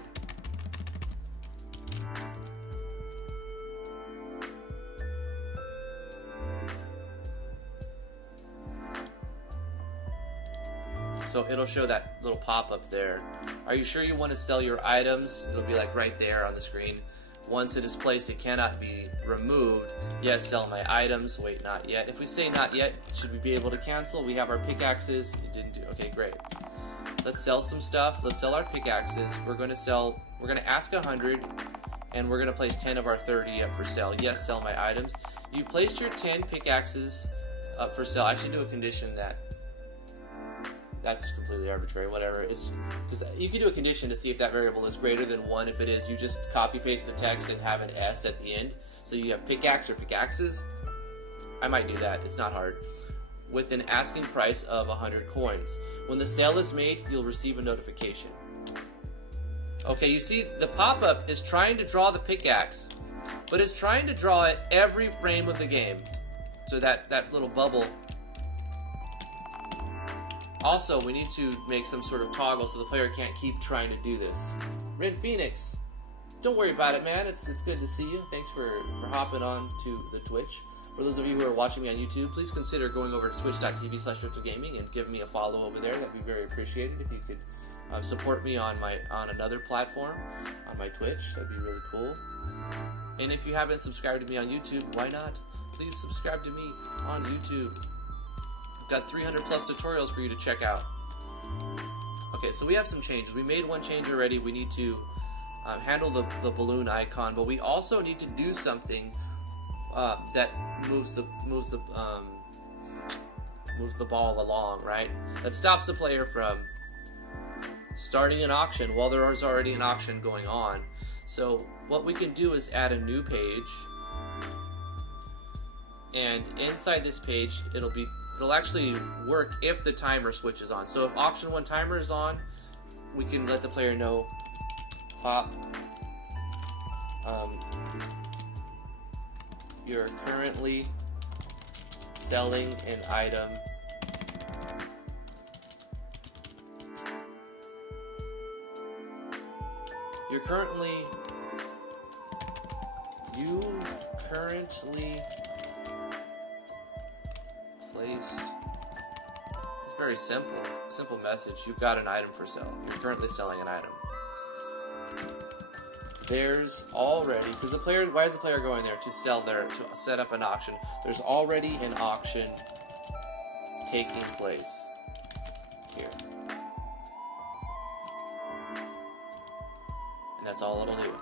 So it'll show that little pop-up there. Are you sure you want to sell your items? It'll be like right there on the screen. Once it is placed, it cannot be removed. Yes, sell my items. Wait, not yet. If we say not yet, should we be able to cancel? We have our pickaxes. It didn't do. Okay, great. Let's sell some stuff. Let's sell our pickaxes. We're going to ask 100, and we're going to place 10 of our 30 up for sale. Yes, sell my items. You placed your 10 pickaxes up for sale. I should do a condition that... That's completely arbitrary, whatever. It's because you can do a condition to see if that variable is greater than 1. If it is, you just copy paste the text and have an S at the end. So you have pickaxe or pickaxes. I might do that. It's not hard. With an asking price of 100 coins. When the sale is made, you'll receive a notification. Okay, you see the pop-up is trying to draw the pickaxe, but it's trying to draw it every frame of the game. So that little bubble. Also, we need to make some sort of toggle so the player can't keep trying to do this. Ren Phoenix, don't worry about it, man. It's good to see you. Thanks for hopping on to the Twitch. For those of you who are watching me on YouTube, please consider going over to twitch.tv/RiptoGaming and give me a follow over there. That'd be very appreciated. If you could support me on another platform, on my Twitch, that'd be really cool. And if you haven't subscribed to me on YouTube, why not? Please subscribe to me on YouTube. Got 300 plus tutorials for you to check out. Okay, so we have some changes. We made one change already. We need to handle the balloon icon, but we also need to do something that moves the ball along, right? That stops the player from starting an auction while there is already an auction going on. So what we can do is add a new page, and inside this page it'll actually work if the timer switches on. So if auction 1 timer is on, we can let the player know, pop, you're currently selling an item you've currently placed. It's very simple message. You've got an item for sale. You're currently selling an item. There's already, because the player, why is the player going there? To set up an auction. There's already an auction taking place here. And that's all it'll do.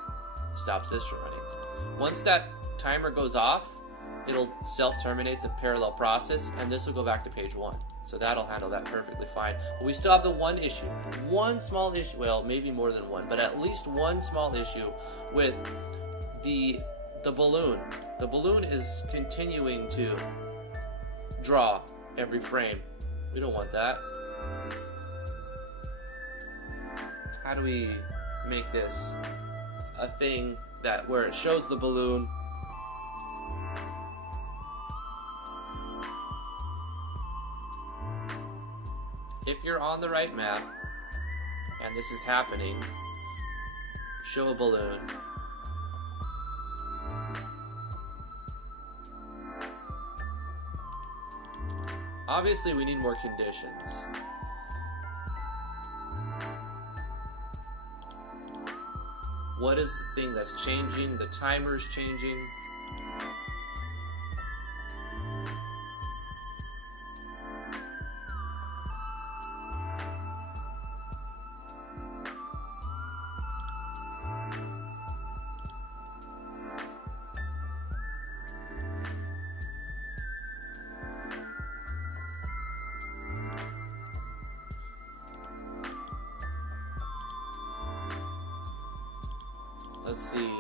Stops this from running. Once that timer goes off, it'll self-terminate the parallel process, and this will go back to page 1. So that'll handle that perfectly fine. But we still have the one issue. One small issue, well, maybe more than one, but at least one small issue with the balloon. The balloon is continuing to draw every frame. We don't want that. How do we make this a thing that where it shows the balloon? If you're on the right map and this is happening, show a balloon. Obviously we need more conditions. What is the thing that's changing? The timer's changing. Let's see.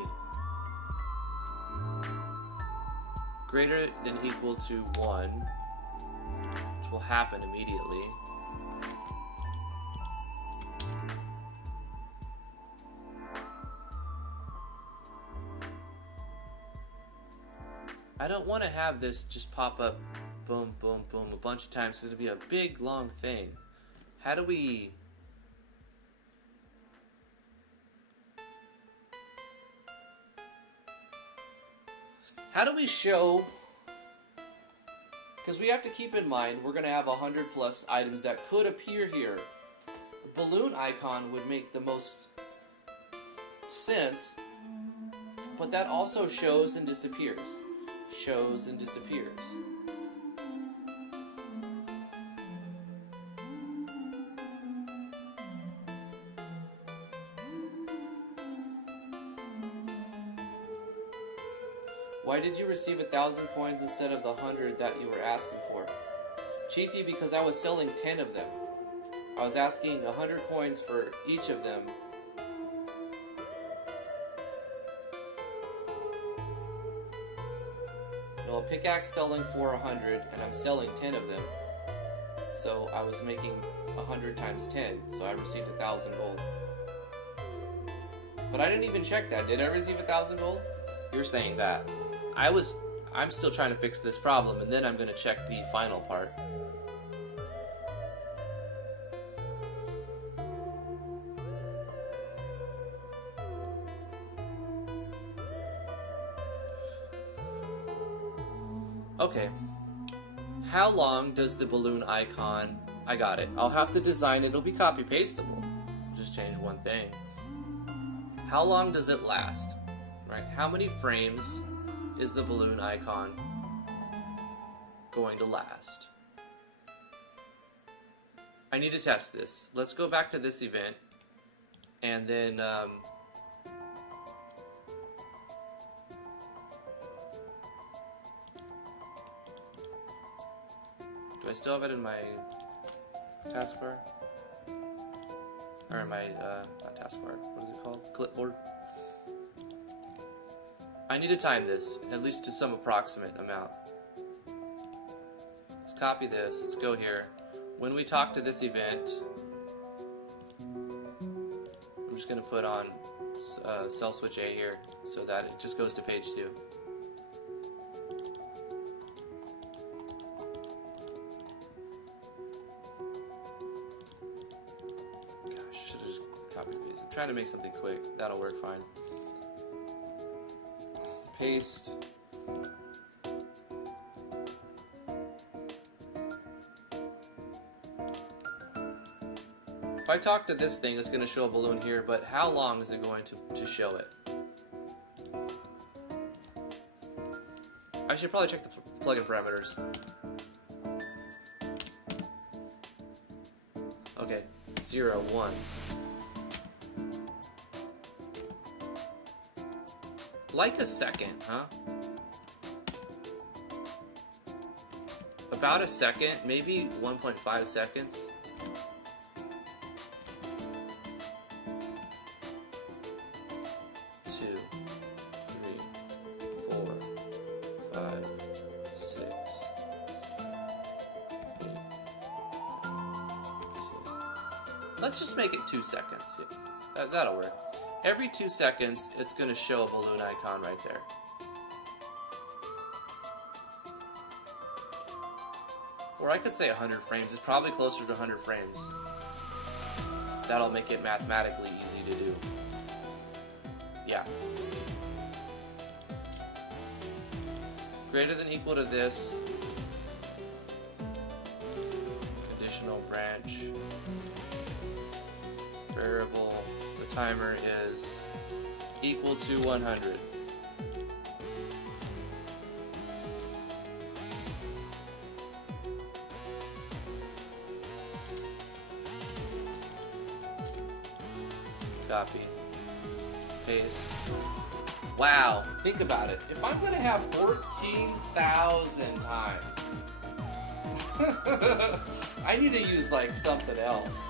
Greater than equal to 1, which will happen immediately. I don't want to have this just pop up boom, boom, boom a bunch of times because it'll be a big, long thing. How do we... How do we show, because we have to keep in mind we're going to have 100 plus items that could appear here. The balloon icon would make the most sense, but that also shows and disappears. Shows and disappears. Why did you receive 1,000 coins instead of the 100 that you were asking for? Cheeky, because I was selling 10 of them. I was asking 100 coins for each of them. Well, a pickaxe selling for 100, and I'm selling 10 of them. So I was making 100 times 10, so I received 1,000 gold. But I didn't even check that. Did I receive 1,000 gold? You're saying that. I'm still trying to fix this problem, and then I'm going to check the final part. Okay. How long does the balloon icon... I got it. I'll have to design it. It'll be copy-pastable. Just change one thing. How long does it last? Right? How many frames is the balloon icon going to last? I need to test this. Let's go back to this event, and then do I still have it in my taskbar? or in my, not taskbar, what is it called? Clipboard. I need to time this, at least to some approximate amount. Let's copy this, let's go here. When we talk to this event, I'm just going to put on cell switch A here, so that it just goes to page 2. Trying to make something quick. That'll work fine. Paste. If I talk to this thing, it's going to show a balloon here, but how long is it going to show it? I should probably check the plugin parameters. Okay, 0, 1. Like a second, huh? About a second, maybe 1.5 seconds. Two, 3, 4, 5, 6, 8. Let's just make it 2 seconds. Yeah, that'll work. Every 2 seconds, it's going to show a balloon icon right there. Or I could say 100 frames. It's probably closer to 100 frames. That'll make it mathematically easy to do. Yeah. Greater than equal to this. Conditional branch. Variable. The timer is equal to 100. Copy. Paste. Wow, think about it. If I'm going to have 14,000 times, I need to use like something else.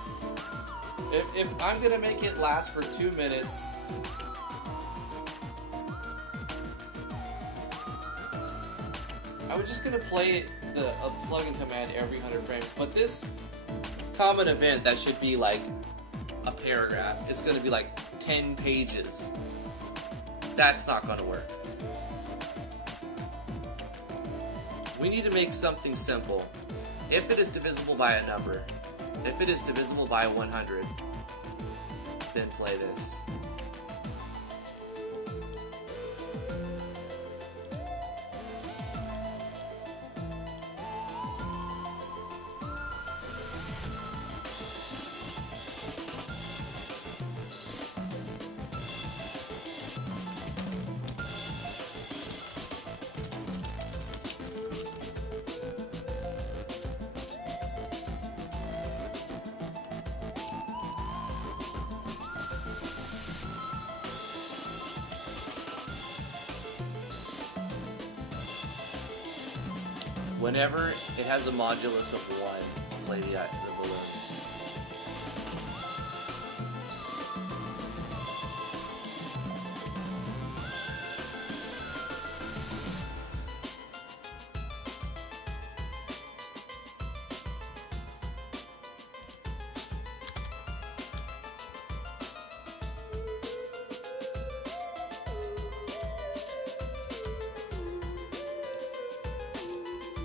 If I'm going to make it last for 2 minutes, I was just going to play a plugin command every 100 frames. But this common event that should be like a paragraph, it's going to be like 10 pages. That's not going to work. We need to make something simple. If it is divisible by a number, if it is divisible by 100, then play this. Whenever it has a modulus of 1, play the balloon.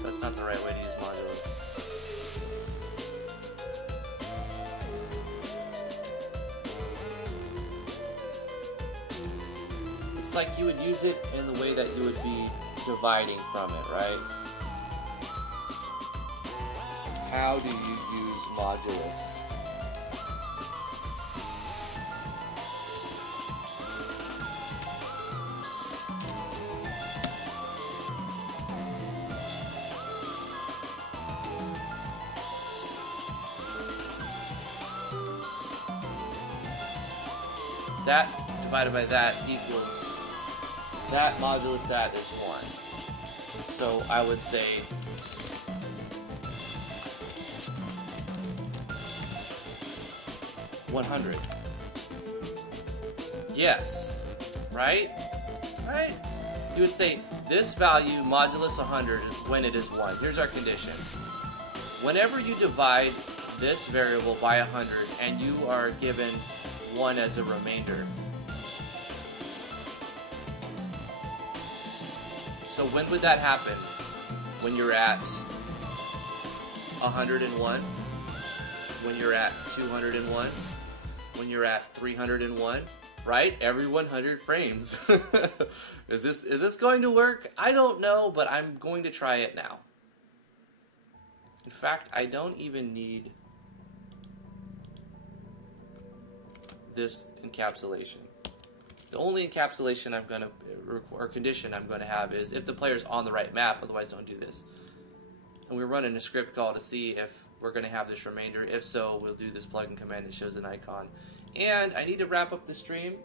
That's not the right way to use modulus. It's like you would use it in the way that you would be dividing from it, right? How do you use modulus? That divided by that equals that modulus that is 1. So I would say 100. Yes. Right? Right? You would say this value modulus 100 is when it is 1. Here's our condition. Whenever you divide this variable by 100 and you are given 1 as a remainder. So when would that happen? When you're at 101? When you're at 201? When you're at 301? Right? Every 100 frames. Is this going to work? I don't know, but I'm going to try it now. In fact, I don't even need this encapsulation. The only encapsulation I'm going to, or condition I'm going to have is if the player's on the right map, otherwise don't do this. And we're running a script call to see if we're going to have this remainder. If so, we'll do this plugin command that shows an icon. And I need to wrap up the stream.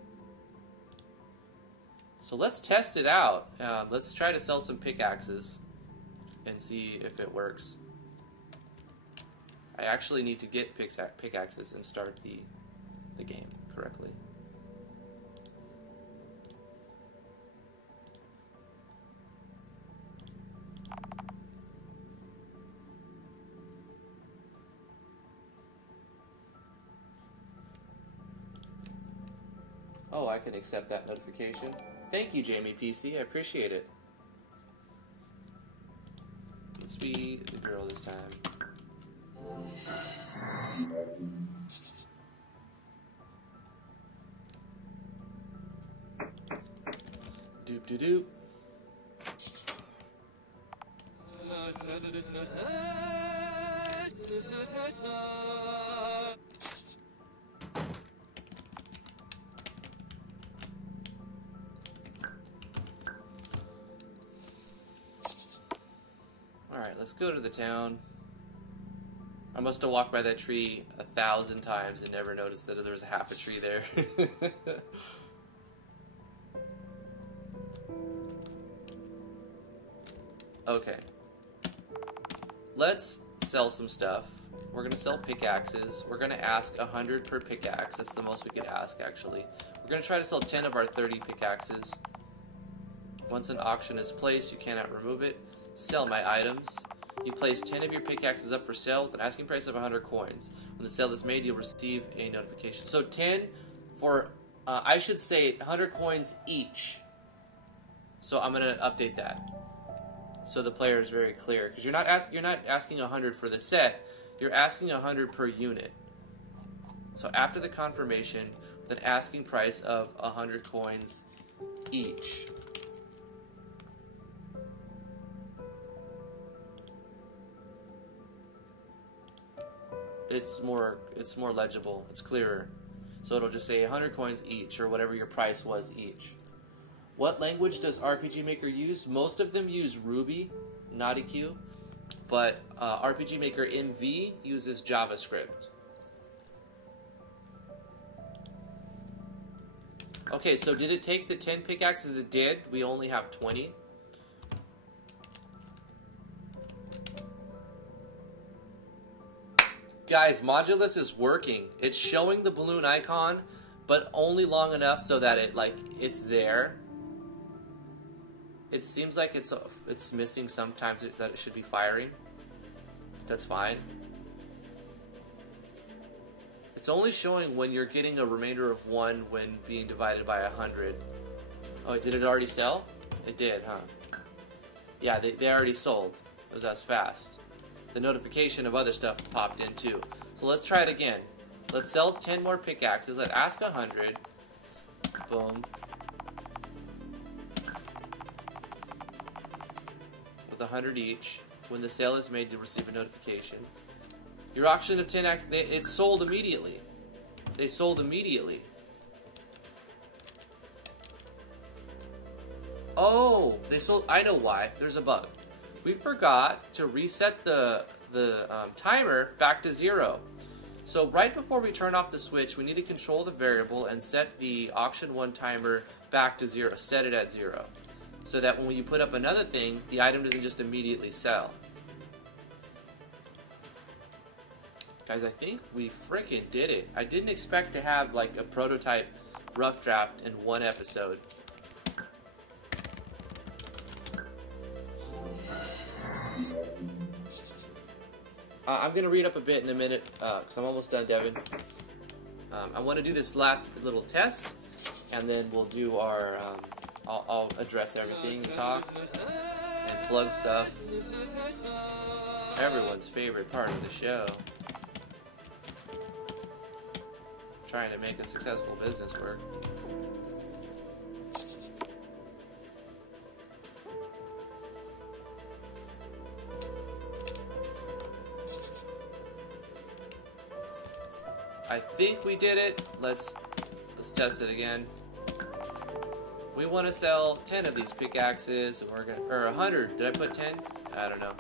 So let's test it out. Let's try to sell some pickaxes and see if it works. I actually need to get pickaxes and start the game correctly. Oh, I can accept that notification. Thank you, Jaime PC. I appreciate it. Let's be the girl this time. Doop doop doop. Alright, let's go to the town. I must have walked by that tree 1,000 times and never noticed that there was half a tree there. Okay. Let's sell some stuff. We're going to sell pickaxes. We're going to ask 100 per pickaxe. That's the most we could ask, actually. We're going to try to sell 10 of our 30 pickaxes. Once an auction is placed, you cannot remove it. Sell my items. You place 10 of your pickaxes up for sale with an asking price of 100 coins. When the sale is made, you'll receive a notification. So 10 for, I should say 100 coins each. So I'm going to update that. So the player is very clear. Because you're not asking 100 for the set. You're asking 100 per unit. So after the confirmation, with an asking price of 100 coins each. It's more legible. It's clearer. So it'll just say 100 coins each, or whatever your price was each. What language does RPG Maker use? Most of them use Ruby, not EQ, but RPG Maker MV uses JavaScript. Okay, so did it take the 10 pickaxes? It did. We only have 20. Guys, Modulus is working. It's showing the balloon icon, but only long enough so that it's there. It seems like it's missing sometimes that it should be firing. That's fine. It's only showing when you're getting a remainder of 1 when being divided by 100. Oh, did it already sell? It did, huh? Yeah, they already sold. It was as fast. The notification of other stuff popped in too. So let's try it again. Let's sell 10 more pickaxes. Let's ask 100. Boom. With 100 each. When the sale is made, you'll receive a notification. Your auction of 10, it sold immediately. They sold immediately. Oh, they sold. I know why. There's a bug. We forgot to reset the timer back to 0. So right before we turn off the switch, we need to control the variable and set the auction 1 timer back to 0. Set it at 0. So that when you put up another thing, the item doesn't just immediately sell. Guys, I think we frickin' did it. I didn't expect to have like a prototype rough draft in one episode. I'm gonna read up a bit in a minute because I'm almost done, Devin. I want to do this last little test, and then we'll do our. I'll address everything and talk and plug stuff. Everyone's favorite part of the show. Trying to make a successful business work. I think we did it. Let's test it again. We want to sell 10 of these pickaxes, and we're gonna, or 100. Did I put 10? I don't know.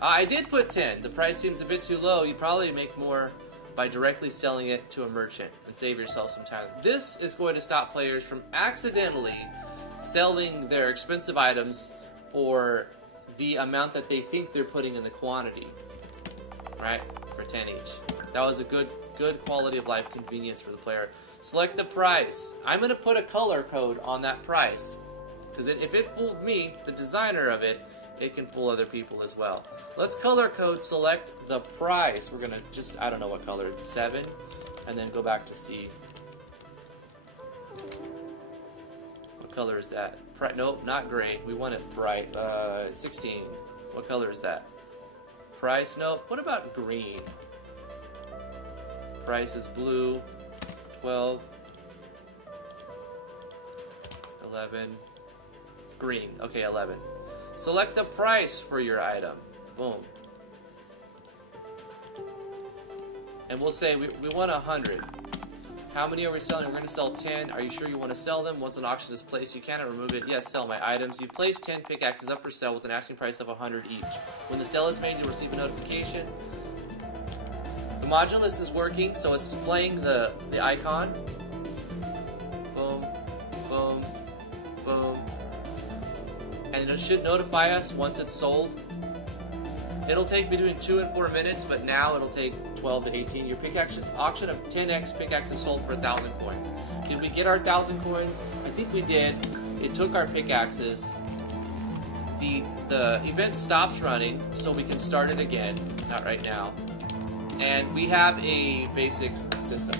I did put 10. The price seems a bit too low. You probably make more by directly selling it to a merchant and save yourself some time. This is going to stop players from accidentally selling their expensive items for the amount that they think they're putting in the quantity, right? For 10 each. That was a good quality of life convenience for the player. Select the price. I'm going to put a color code on that price, because if it fooled me, the designer of it, it can fool other people as well. Let's color code select the price. We're going to just, I don't know what color, 7, and then go back to C. What color is that? Nope, not gray. We want it bright. 16. What color is that? Price? Nope. What about green? Price is blue. 12. 11. Green. Okay, 11. Select the price for your item. Boom. And we'll say we want 100. How many are we selling? We're going to sell 10. Are you sure you want to sell them? Once an auction is placed, you cannot remove it. Yes, sell my items. You place 10 pickaxes up for sale with an asking price of 100 each. When the sale is made, you'll receive a notification. The module list is working, so it's displaying the icon. Boom, boom, boom. And it should notify us once it's sold. It'll take between 2 and 4 minutes, but now it'll take 12 to 18. Your pickaxe auction of 10x pickaxes sold for 1,000 coins. Did we get our 1,000 coins? I think we did. It took our pickaxes. The event stops running, so we can start it again. Not right now. And we have a basic system.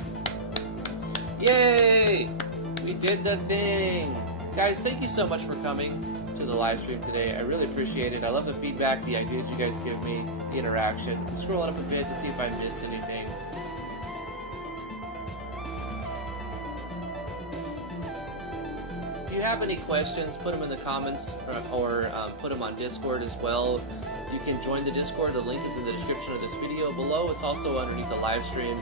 Yay! We did the thing! Guys, thank you so much for coming to the live stream today. I really appreciate it. I love the feedback, the ideas you guys give me, the interaction. I'm scrolling up a bit to see if I missed anything. If you have any questions, put them in the comments or put them on Discord as well. You can join the Discord. The link is in the description of this video below. It's also underneath the live stream.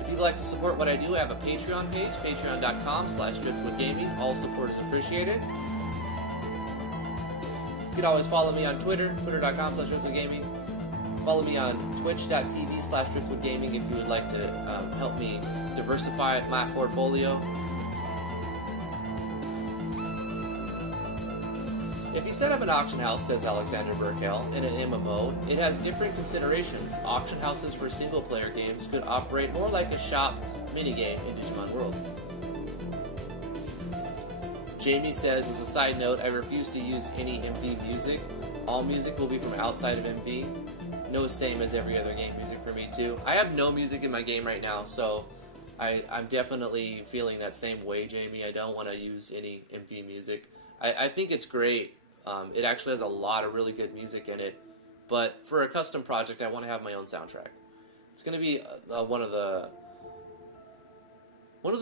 If you'd like to support what I do, I have a Patreon page, patreon.com/driftwoodgaming. All support is appreciated. You can always follow me on Twitter, twitter.com/driftwoodgaming. Follow me on twitch.tv/driftwoodgaming if you would like to help me diversify my portfolio. If you set up an auction house, says Alexander Burkell, in an MMO, it has different considerations. Auction houses for single-player games could operate more like a shop minigame in Digimon World. Jamie says, as a side note, I refuse to use any MV music. All music will be from outside of MV. No same as every other game music for me, too. I have no music in my game right now, so I'm definitely feeling that same way, Jamie. I don't want to use any MV music. I think it's great. It actually has a lot of really good music in it, but for a custom project, I want to have my own soundtrack. It's going to be one of the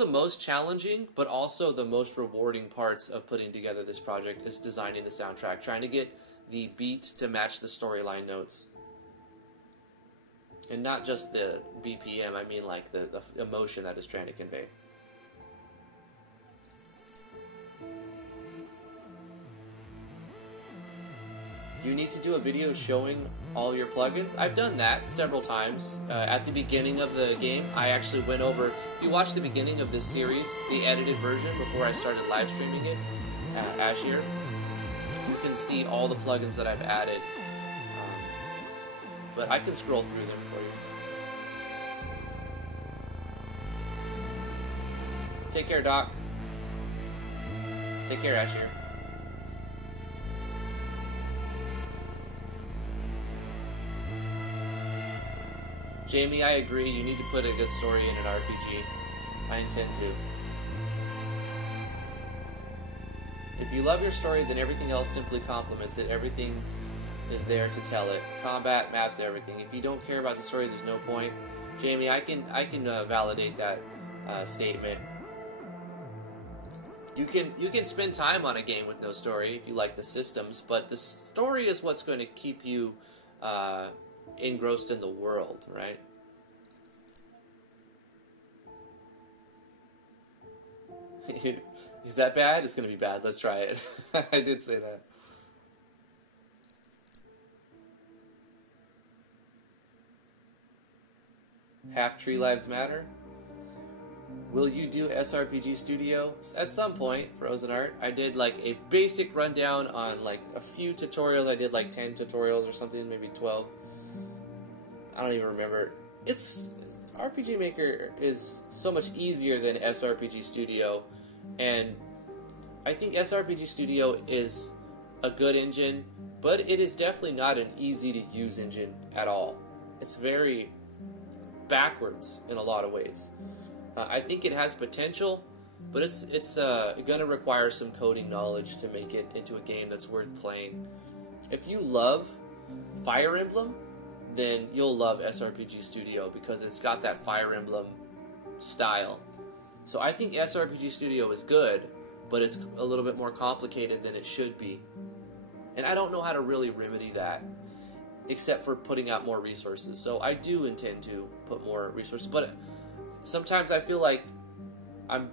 most challenging, but also the most rewarding parts of putting together this project is designing the soundtrack, trying to get the beat to match the storyline notes. And not just the BPM, I mean like the emotion that it's trying to convey. You need to do a video showing all your plugins. I've done that several times. At the beginning of the game, I actually went over, if you watch the beginning of this series, the edited version before I started live streaming it, Azure, can see all the plugins that I've added. But I can scroll through them for you. Take care, Doc. Take care, Asher. Jamie, I agree. You need to put a good story in an RPG. I intend to. If you love your story, then everything else simply complements it. Everything is there to tell it. Combat, maps, everything. If you don't care about the story, there's no point. Jamie, I can validate that statement. You can spend time on a game with no story if you like the systems, but the story is what's going to keep you engrossed in the world, right? Is that bad? It's going to be bad. Let's try it. I did say that. Half Tree Lives Matter. Will you do SRPG Studio? At some point, Frozen Art. I did like a basic rundown on like a few tutorials. I did like 10 tutorials or something, maybe 12. I don't even remember. It's RPG Maker is so much easier than SRPG Studio, and I think SRPG Studio is a good engine, but it is definitely not an easy to use engine at all. It's very backwards in a lot of ways. I think it has potential, but it's going to require some coding knowledge to make it into a game that's worth playing. If you love Fire Emblem, then you'll love SRPG Studio because it's got that Fire Emblem style. So I think SRPG Studio is good, but it's a little bit more complicated than it should be. And I don't know how to really remedy that, except for putting out more resources. So I do intend to put more resources, but sometimes I feel like I'm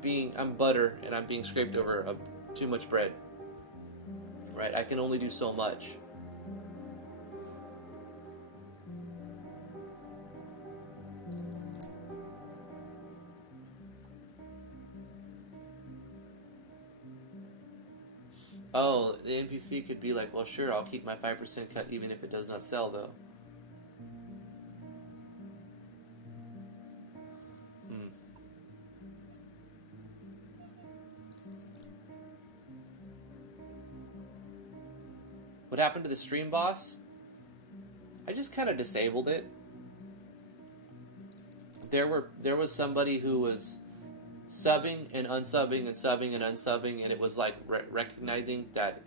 butter and I'm being scraped over too much bread. Right? I can only do so much. Oh, the NPC could be like, well, sure, I'll keep my 5% cut even if it does not sell, though. What happened to the stream boss? I just kind of disabled it. There was somebody who was subbing and unsubbing and subbing and unsubbing, and it was like recognizing that,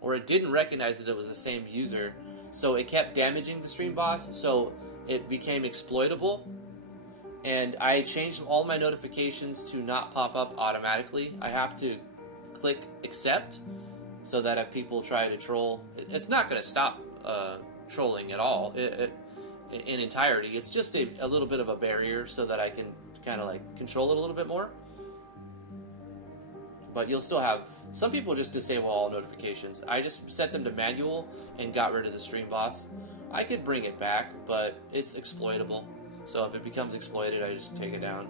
or it didn't recognize that it was the same user, so it kept damaging the stream boss, so it became exploitable. And I changed all my notifications to not pop up automatically. I have to click accept, so that if people try to troll, it's not going to stop trolling at all in entirety. It's just a little bit of a barrier so that I can kind of like control it a little bit more. But you'll still have, some people just disable all notifications. I just set them to manual and got rid of the stream boss. I could bring it back, but it's exploitable. So if it becomes exploited, I just take it down.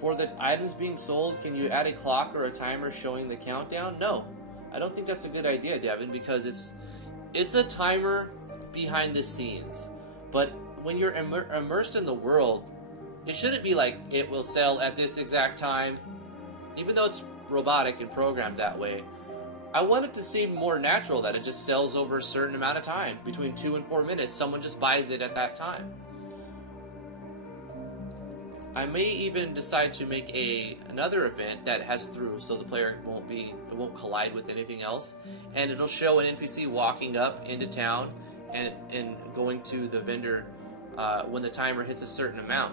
For the items being sold, can you add a clock or a timer showing the countdown? No, I don't think that's a good idea, Devin, because it's a timer behind the scenes. But when you're immersed in the world, it shouldn't be like it will sell at this exact time, even though it's robotic and programmed that way. I want it to seem more natural that it just sells over a certain amount of time, between 2 and 4 minutes. Someone just buys it at that time. I may even decide to make another event that has through, so the player won't collide with anything else, and it'll show an NPC walking up into town and going to the vendor when the timer hits a certain amount.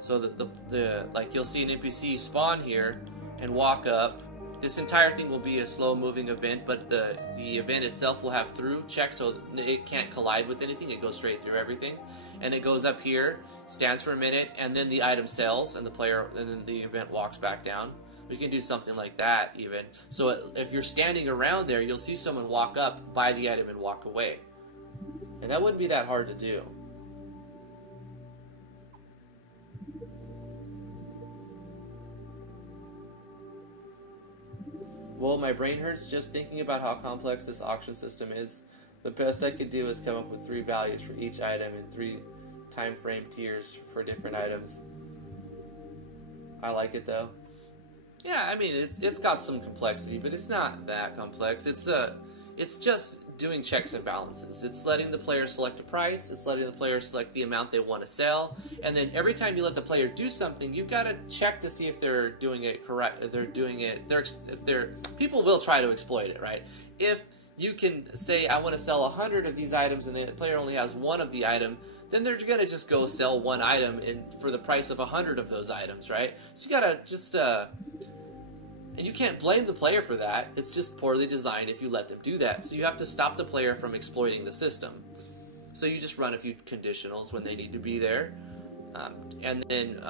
So that like you'll see an NPC spawn here and walk up. This entire thing will be a slow moving event, but the event itself will have through check, so it can't collide with anything. It goes straight through everything, and it goes up here, stands for a minute, and then the item sells, and then the event walks back down. We can do something like that even. So if you're standing around there, you'll see someone walk up, buy the item, and walk away. And that wouldn't be that hard to do. Well, my brain hurts just thinking about how complex this auction system is. The best I could do is come up with 3 values for each item and 3 time frame tiers for different items. I like it though. Yeah, I mean it's got some complexity, but it's not that complex. It's just doing checks and balances. It's letting the player select a price. It's letting the player select the amount they want to sell, and then every time you let the player do something, you've got to check to see if they're doing it correct. If they're doing it, people will try to exploit it, right? If you can say I want to sell 100 of these items, and the player only has 1 of the item, then they're gonna just go sell 1 item for the price of 100 of those items, right? So you gotta just and you can't blame the player for that. It's just poorly designed if you let them do that. So you have to stop the player from exploiting the system. So you just run a few conditionals when they need to be there. And then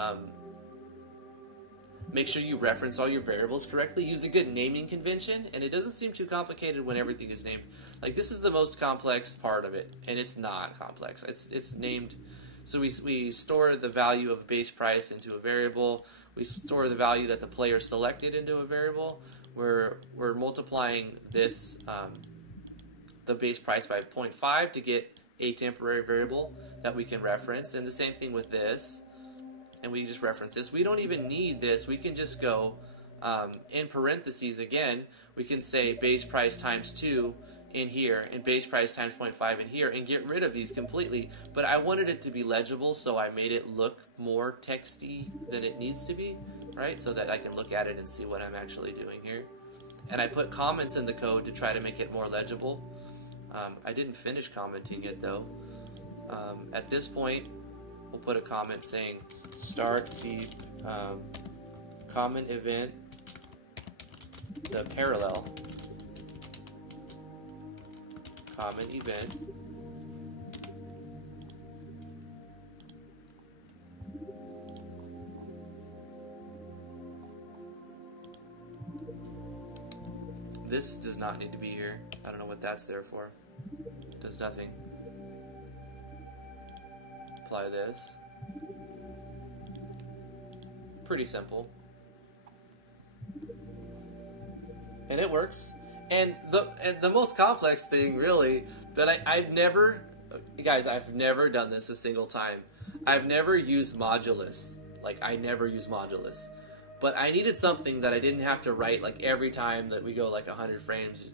make sure you reference all your variables correctly. Use a good naming convention. And it doesn't seem too complicated when everything is named. Like, this is the most complex part of it. And it's not complex. It's named. So we store the value of base price into a variable. We store the value that the player selected into a variable. We're multiplying this, the base price by 0.5 to get a temporary variable that we can reference. And the same thing with this. And we just reference this. We don't even need this. We can just go in parentheses again. We can say base price times 2 in here and base price times 0.5 in here and get rid of these completely. But I wanted it to be legible, so I made it look more texty than it needs to be, right? So that I can look at it and see what I'm actually doing here. And I put comments in the code to try to make it more legible. I didn't finish commenting it though. At this point, we'll put a comment saying start the common event, the parallel common event this does not need to be here. I don't know what that's there for. Does nothing. Apply this. Pretty simple. And it works. And the most complex thing, really, that I've never... Guys, I've never done this a single time. I've never used modulus. Like, I never use modulus. But I needed something that I didn't have to write, like, every time that we go, like, 100 frames,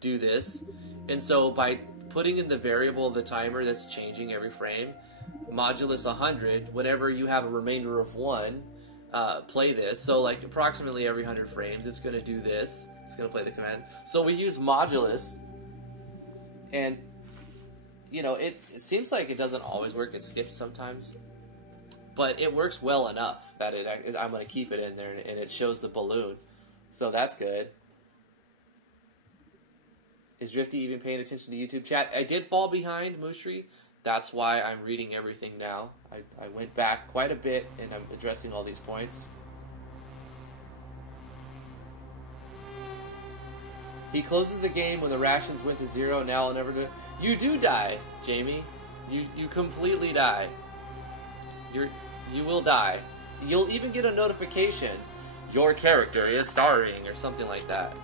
do this. And so by putting in the variable of the timer that's changing every frame, modulus 100, whenever you have a remainder of 1, play this. So, like, approximately every 100 frames, it's going to do this. It's going to play the command. So we use modulus, and, you know, it seems like it doesn't always work. It skips sometimes. But it works well enough that I'm going to keep it in there, and it shows the balloon. So that's good. Is Drifty even paying attention to YouTube chat? I did fall behind, Mushri. That's why I'm reading everything now. I went back quite a bit, and I'm addressing all these points. He closes the game when the rations went to 0. Now I'll never do it. You do die, Jamie. You completely die. You will die. You'll even get a notification. Your character is starving or something like that.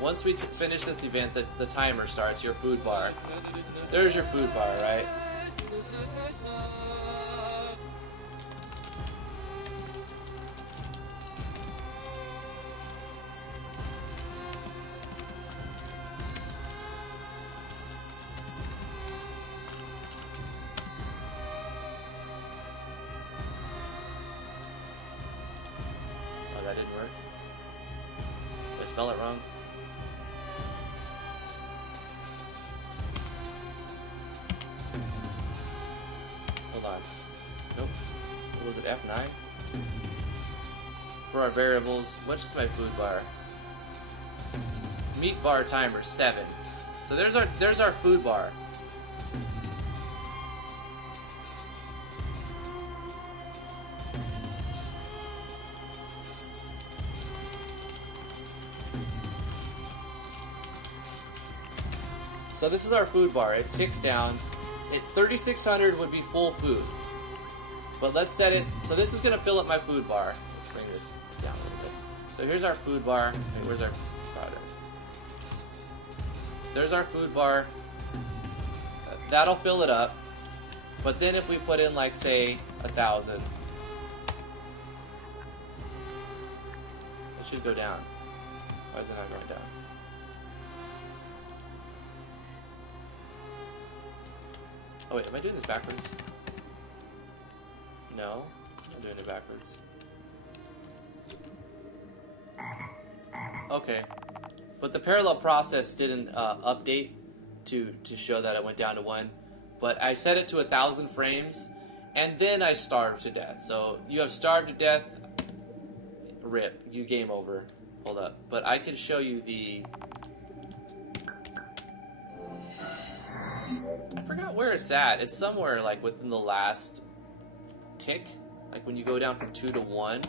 Once we finish this event, the timer starts, your food bar. There's your food bar, right? Oh, that didn't work. Did I spell it wrong? Nope. What was it, F9? For our variables, what is my food bar? Meat bar timer, 7. So there's our food bar. So this is our food bar. It ticks down. At 3,600 would be full food. But let's set it, so this is going to fill up my food bar. Let's bring this down a little bit. So here's our food bar. Wait, where's our product? There's our food bar. That'll fill it up. But then if we put in, like, say, 1,000, it should go down. Why is it not going down? Oh wait, am I doing this backwards? No, I'm doing it backwards. Okay, but the parallel process didn't update to show that it went down to 1. But I set it to 1,000 frames, and then I starved to death. So you have starved to death. Rip, you game over. Hold up, but I can show you the. I forgot where it's at. It's somewhere like within the last tick, like when you go down from 2 to 1.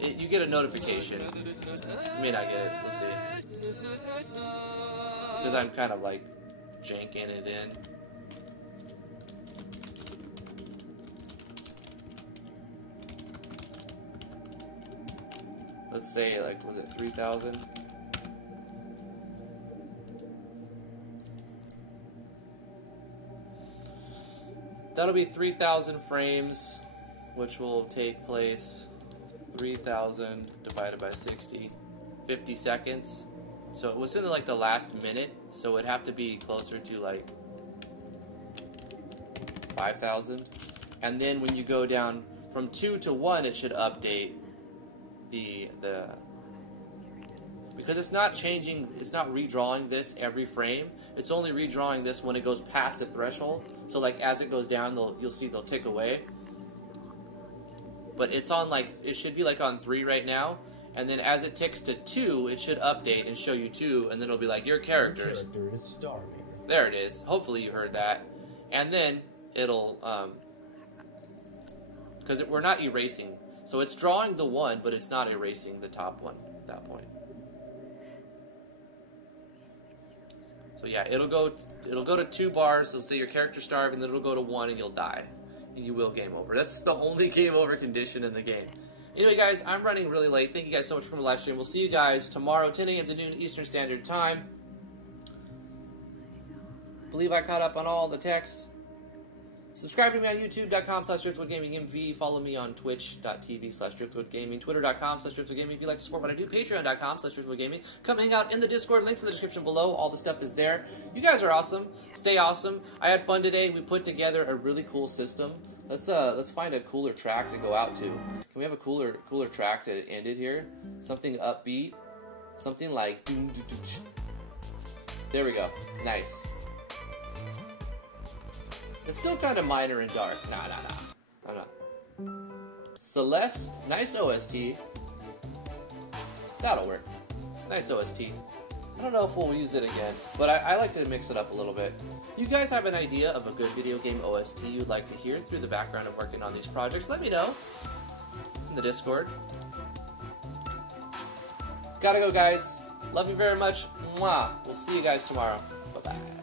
You get a notification. You may not get it. We'll see. Because I'm kind of like janking it in. Let's say, like, was it 3,000? That'll be 3,000 frames, which will take place 3,000 divided by 60, 50 seconds. So it was in like the last minute, so it'd have to be closer to like 5,000. And then when you go down from 2 to 1, it should update the because it's not changing, it's not redrawing this every frame. It's only redrawing this when it goes past the threshold. So like as it goes down, you'll see they'll tick away. But it's on like, it should be like on 3 right now. And then as it ticks to 2, it should update and show you 2, and then it'll be like, your character is starving. There it is. Hopefully you heard that. And then it'll, because we're not erasing. So it's drawing the 1, but it's not erasing the top one at that point. So yeah, it'll go to 2 bars. It'll say your character's starved, and then it'll go to 1, and you'll die. And you will game over. That's the only game over condition in the game. Anyway, guys, I'm running really late. Thank you guys so much for the live stream. We'll see you guys tomorrow, 10 a.m. to noon Eastern Standard Time. Believe I caught up on all the text. Subscribe to me on youtube.com/driftwoodgamingmv. Follow me on twitch.tv/driftwoodgaming, twitter.com/driftwoodgaming. If you like to support what I do, patreon.com/driftwoodgaming. Come hang out in the Discord. Links in the description below. All the stuff is there. You guys are awesome. Stay awesome. I had fun today. We put together a really cool system. Let's find a cooler track to go out to. Can we have a cooler track to end it here? Something upbeat. Something like... There we go. Nice. It's still kind of minor and dark. Nah. I'm not. Celeste, nice OST. That'll work. Nice OST. I don't know if we'll use it again, but I like to mix it up a little bit. You guys have an idea of a good video game OST you'd like to hear through the background of working on these projects? Let me know in the Discord. Gotta go, guys. Love you very much. Mwah. We'll see you guys tomorrow. Bye-bye.